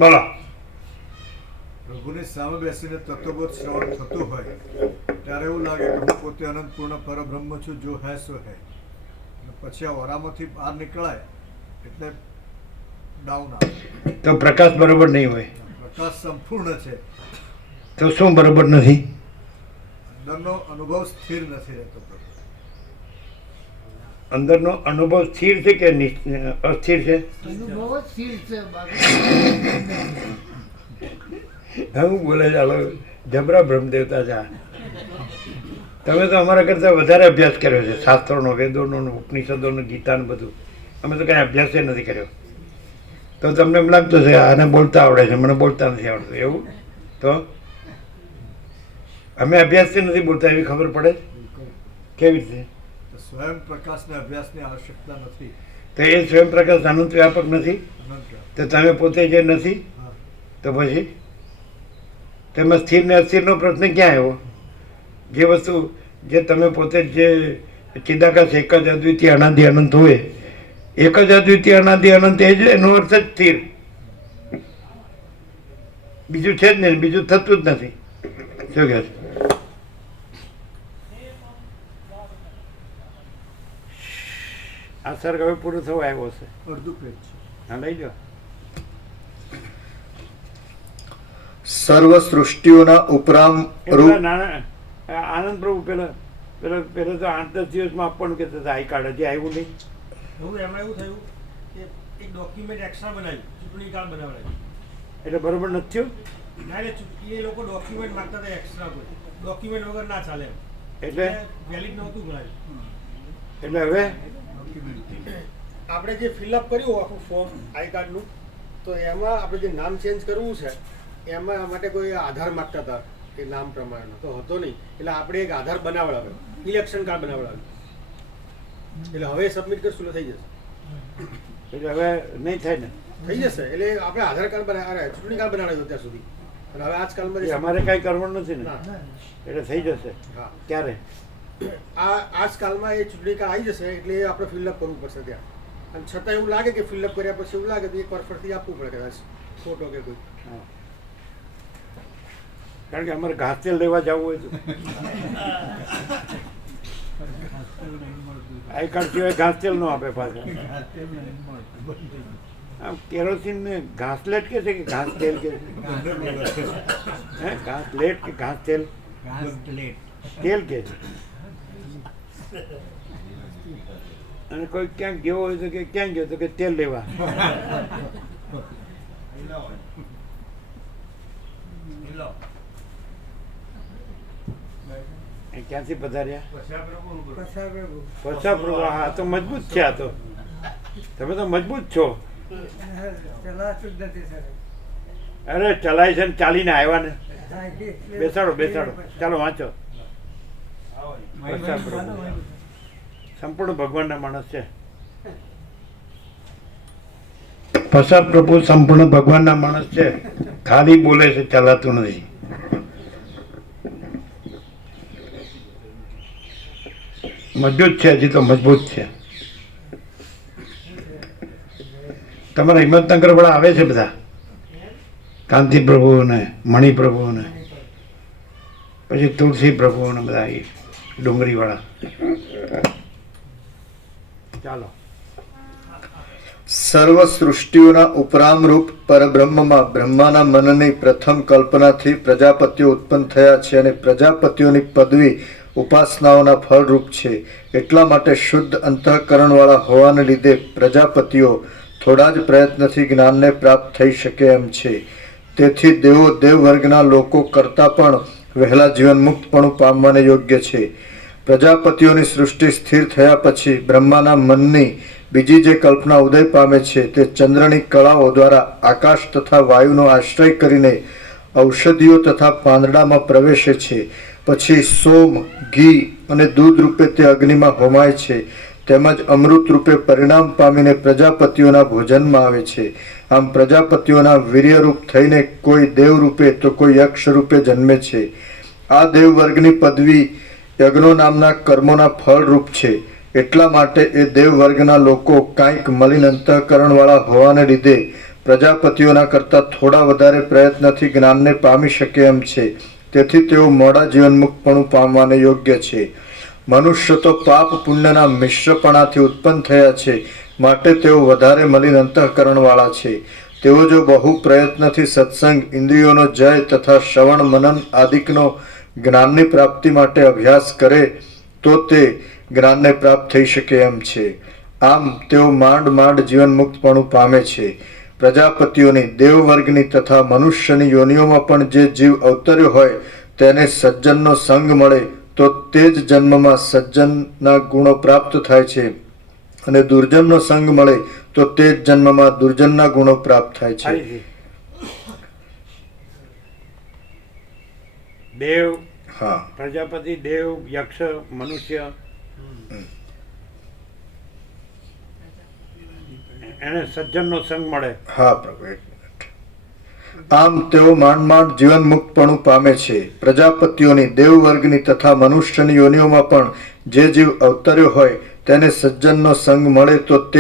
બોલો. પ્રભુની સામે બેસીને તત્વબોધ શ્રવણ થતું હોય ત્યારે એવું લાગે કે હું પોતે અનંતપૂર્ણ પરબ્રહ્મ છું, જો હે સો હે. અને પછી આ ઓરામાંથી બહાર નીકળાય એટલે ડાઉન આવે. તો પ્રકાશ બરોબર નહીં હોય પ્રકાશ સંપૂર્ણ છે, તો શું બરોબર નથી? અંદરનો અનુભવ સ્થિર નથી રહેતો. અંદરનો અનુભવ સ્થિર છે કે અસ્થિર છે? અનુભવ જ સ્થિર છે, બાકી હું બોલે ચાલો જબરા બ્રહ્મદેવતા છે આ. તમે તો અમારા કરતાં વધારે અભ્યાસ કર્યો છે, શાસ્ત્રોનો, વેદોનો, ઉપનિષદોનો, ગીતાનો બધું. અમે તો કાંઈ અભ્યાસ નથી કર્યો. તો તમને એમ લાગતું છે આને બોલતા આવડે છે, મને બોલતા નથી આવડતું, એવું? તો અમે અભ્યાસથી નથી બોલતા એવી ખબર પડે કેવી રીતે? સ્વયં પ્રકાશને અભ્યાસની આવશ્યકતા નથી. તો એ સ્વયં પ્રકાશ અનંત વ્યાપક નથી, તો તમે પોતે જે નથી, તો પછી તેમાં સ્થિર ને અસ્થિરનો પ્રશ્ન ક્યાં આવ્યો? જે વસ્તુ જે તમે પોતે જે ચિદાકાશ એક જ અદ્વિતીય અનાદિ અનંત હોય, એક જ અદ્વિતીય અનાદિ અનંત, એ જ એનો અર્થ જ સ્થિર. બીજું છે જ નહીં, બીજું થતું જ નથી. શું કહે છે? આ સર્ગ હવે પૂરું થવા આવ્યો છે, અડધું પેજ છે. હા, લઈ લો. સર્વ સૃષ્ટિઓના ઉપરામ રૂપ નાના આનંદ પ્રભુ પેલા તો 8-10 દિવસમાં આપવાનું કહેતા હતા આઈ કાર્ડ, હજી આવ્યું નહીં. એમાં એવું થયું કે એક ડોક્યુમેન્ટ એક્સ્ટ્રા બનાવ્યું, ચૂંટણી કાર્ડ બનાવડાવ્યું. એટલે બરોબર નથી થયું. ના એટલે એ લોકો ડોક્યુમેન્ટ માંગતા હતા એક્સ્ટ્રા, કોઈ ડોક્યુમેન્ટ વગર ના ચાલે એમ. એટલે વેલિડ નહોતું ગણાયું. એટલે હવે આપણે જે ફિલઅપ કર્યું આખું ફોર્મ આઈ કાર્ડનું, તો એમાં આપણે જે નામ ચેન્જ કરવું છે એમાં માટે કોઈ આધાર માગતા હતા એ નામ પ્રમાણનો, તો હતો નહીં. એટલે આપણે એક આધાર બનાવડાવ્યો, ઇલેક્શન કાર્ડ બનાવડાવ્યું. એટલે હવે સબમિટ કરશું એટલે થઈ જશે. એટલે હવે નહીં થાય ને? થઈ જશે. એટલે આપણે આધાર કાર્ડ ચૂંટણી કાર્ડ બનાવ્યું અત્યાર સુધી, અને હવે આજકાલમાં એ અમારે કાંઈ કરવાનું નથી ને, એટલે થઈ જશે. હા, ક્યારે? આજકાલમાં એ ચૂંટણી કાર્ડ આવી જશે એટલે એ આપણે ફિલઅપ કરવું પડશે ત્યાં. અને છતાં એવું લાગે કે ફિલઅપ કર્યા પછી એવું લાગે તો એક વાર ફરતી આપવું પડે કદાચ ફોટો કે કોઈ. હા, કારણ કે અમારે ઘાસ તેલ લેવા જવું હોય તો આઈ કાર્ડ સિવાય ઘાસ તેલ ન આપે પાછા. આમ કેરોસીન ને ઘાસલેટ કે છે કે ઘાસ તેલ કે છે? હે, ઘાસલેટ કે ઘાસ તેલ? તેલ કે છે. અને કોઈ ક્યાંક ગયો હોય તો કે ક્યાં ગયો તો કે તેલ લેવા. ક્યાંથી પધાર્યા? પછા પ્રભુ. હા, તો મજબૂત છે. આ તો તમે તો મજબૂત છો. અરે ચલાય છે ને, ચાલીને આવ્યા ને. બેસાડો બેસાડો, ચાલો વાંચો. પછા પ્રભુ સંપૂર્ણ ભગવાનના માણસ છે. પછા પ્રભુ સંપૂર્ણ ભગવાનના માણસ છે. ખાલી બોલે છે, ચલાતું નથી. મજબૂત છે, હજી તો મજબૂત છે. તમારા હિંમતનગર વાળા આવે છે બધા, કાંતિ પ્રભુ ને મણિ પ્રભુ ને પછી તુલસી પ્રભુ ને બધા ડુંગરી વાળા. ચાલો. સર્વ સૃષ્ટિઓના ઉપરામ રૂપ પરબ્રહ્મમાં બ્રહ્માના મનની પ્રથમ કલ્પનાથી પ્રજાપતિઓ ઉત્પન્ન થયા છે, અને પ્રજાપતિઓની પદવી ઉપાસનાઓના ફળરૂપ છે. એટલા માટે શુદ્ધ અંતઃકરણવાળા હોવાને લીધે પ્રજાપતિઓ થોડા જ પ્રયત્નથી જ્ઞાનને પ્રાપ્ત થઈ શકે એમ છે. તેથી દેવો દેવ વર્ગના લોકો કરતાં પણ વહેલા જીવન મુક્તપણું પામવાને યોગ્ય છે. પ્રજાપતિઓની સૃષ્ટિ સ્થિર થયા પછી બ્રહ્માના મનની બીજી જે કલ્પના ઉદય પામે છે તે ચંદ્રની કળાઓ દ્વારા આકાશ તથા વાયુનો આશ્રય કરીને ઔષધિઓ તથા પાંદડામાં પ્રવેશે છે. પછી સોમ, ઘી અને દૂધ રૂપે તે અગ્નિમાં હોમાય છે. તેમજ અમૃત રૂપે પરિણામ પામીને પ્રજાપતિઓના ભોજનમાં આવે છે. આમ પ્રજાપતિઓના વીર્યરૂપ થઈને કોઈ દેવ રૂપે તો કોઈ યક્ષ રૂપે જન્મે છે. આ દેવ વર્ગની પદવી યજ્ઞો નામના કર્મોના ફળરૂપ છે. એટલા માટે એ દેવ વર્ગના લોકો કાંઈક મલિન અંતઃકરણવાળા હોવાને લીધે પ્રજાપતિઓના કરતાં થોડા વધારે પ્રયત્નથી જ્ઞાનને પામી શકે એમ છે. તેથી તેઓ મોડા જીવનમુક્તપણું પામવાને યોગ્ય છે. મનુષ્ય તો પાપ પુણ્યના મિશ્રપણાથી ઉત્પન્ન થયા છે, માટે તેઓ વધારે મલિન અંતઃકરણવાળા છે. તેઓ જો બહુ પ્રયત્નથી સત્સંગ, ઇન્દ્રિયોનો જય તથા શ્રવણ મનન આદિકનો જ્ઞાનની પ્રાપ્તિ માટે અભ્યાસ કરે તો તે જ્ઞાનને પ્રાપ્ત થઈ શકે એમ છે. આમ તેઓ માંડ માંડ જીવનમુક્તપણું પામે છે. પ્રજાપતિઓની, દેવવર્ગની તથા મનુષ્યની યોનિઓમાં પણ જે જીવ અવતર્યો હોય તેને સજ્જનનો સંગ મળે તો તે જ જન્મમાં સજ્જનના ગુણો પ્રાપ્ત થાય છે, અને દુર્જનનો સંગ મળે તો તે જ જન્મમાં દુર્જનના ગુણો પ્રાપ્ત થાય છે. ફરીથી. દેવ, હા, પ્રજાપતિ, દેવ, યક્ષ, મનુષ્ય, એને સજ્જનનો સંગ મળે. હા પ્રભુ, એક મિનિટ. આમ તેઓ માંડ માંડ જીવન મુક્તપણું પામે છે. પ્રજાપતિઓની, દેવવર્ગની તથા મનુષ્યની યોનિઓમાં પણ જે જીવ અવતર્યો હોય તેને સજ્જનનો સંગ મળે તો તે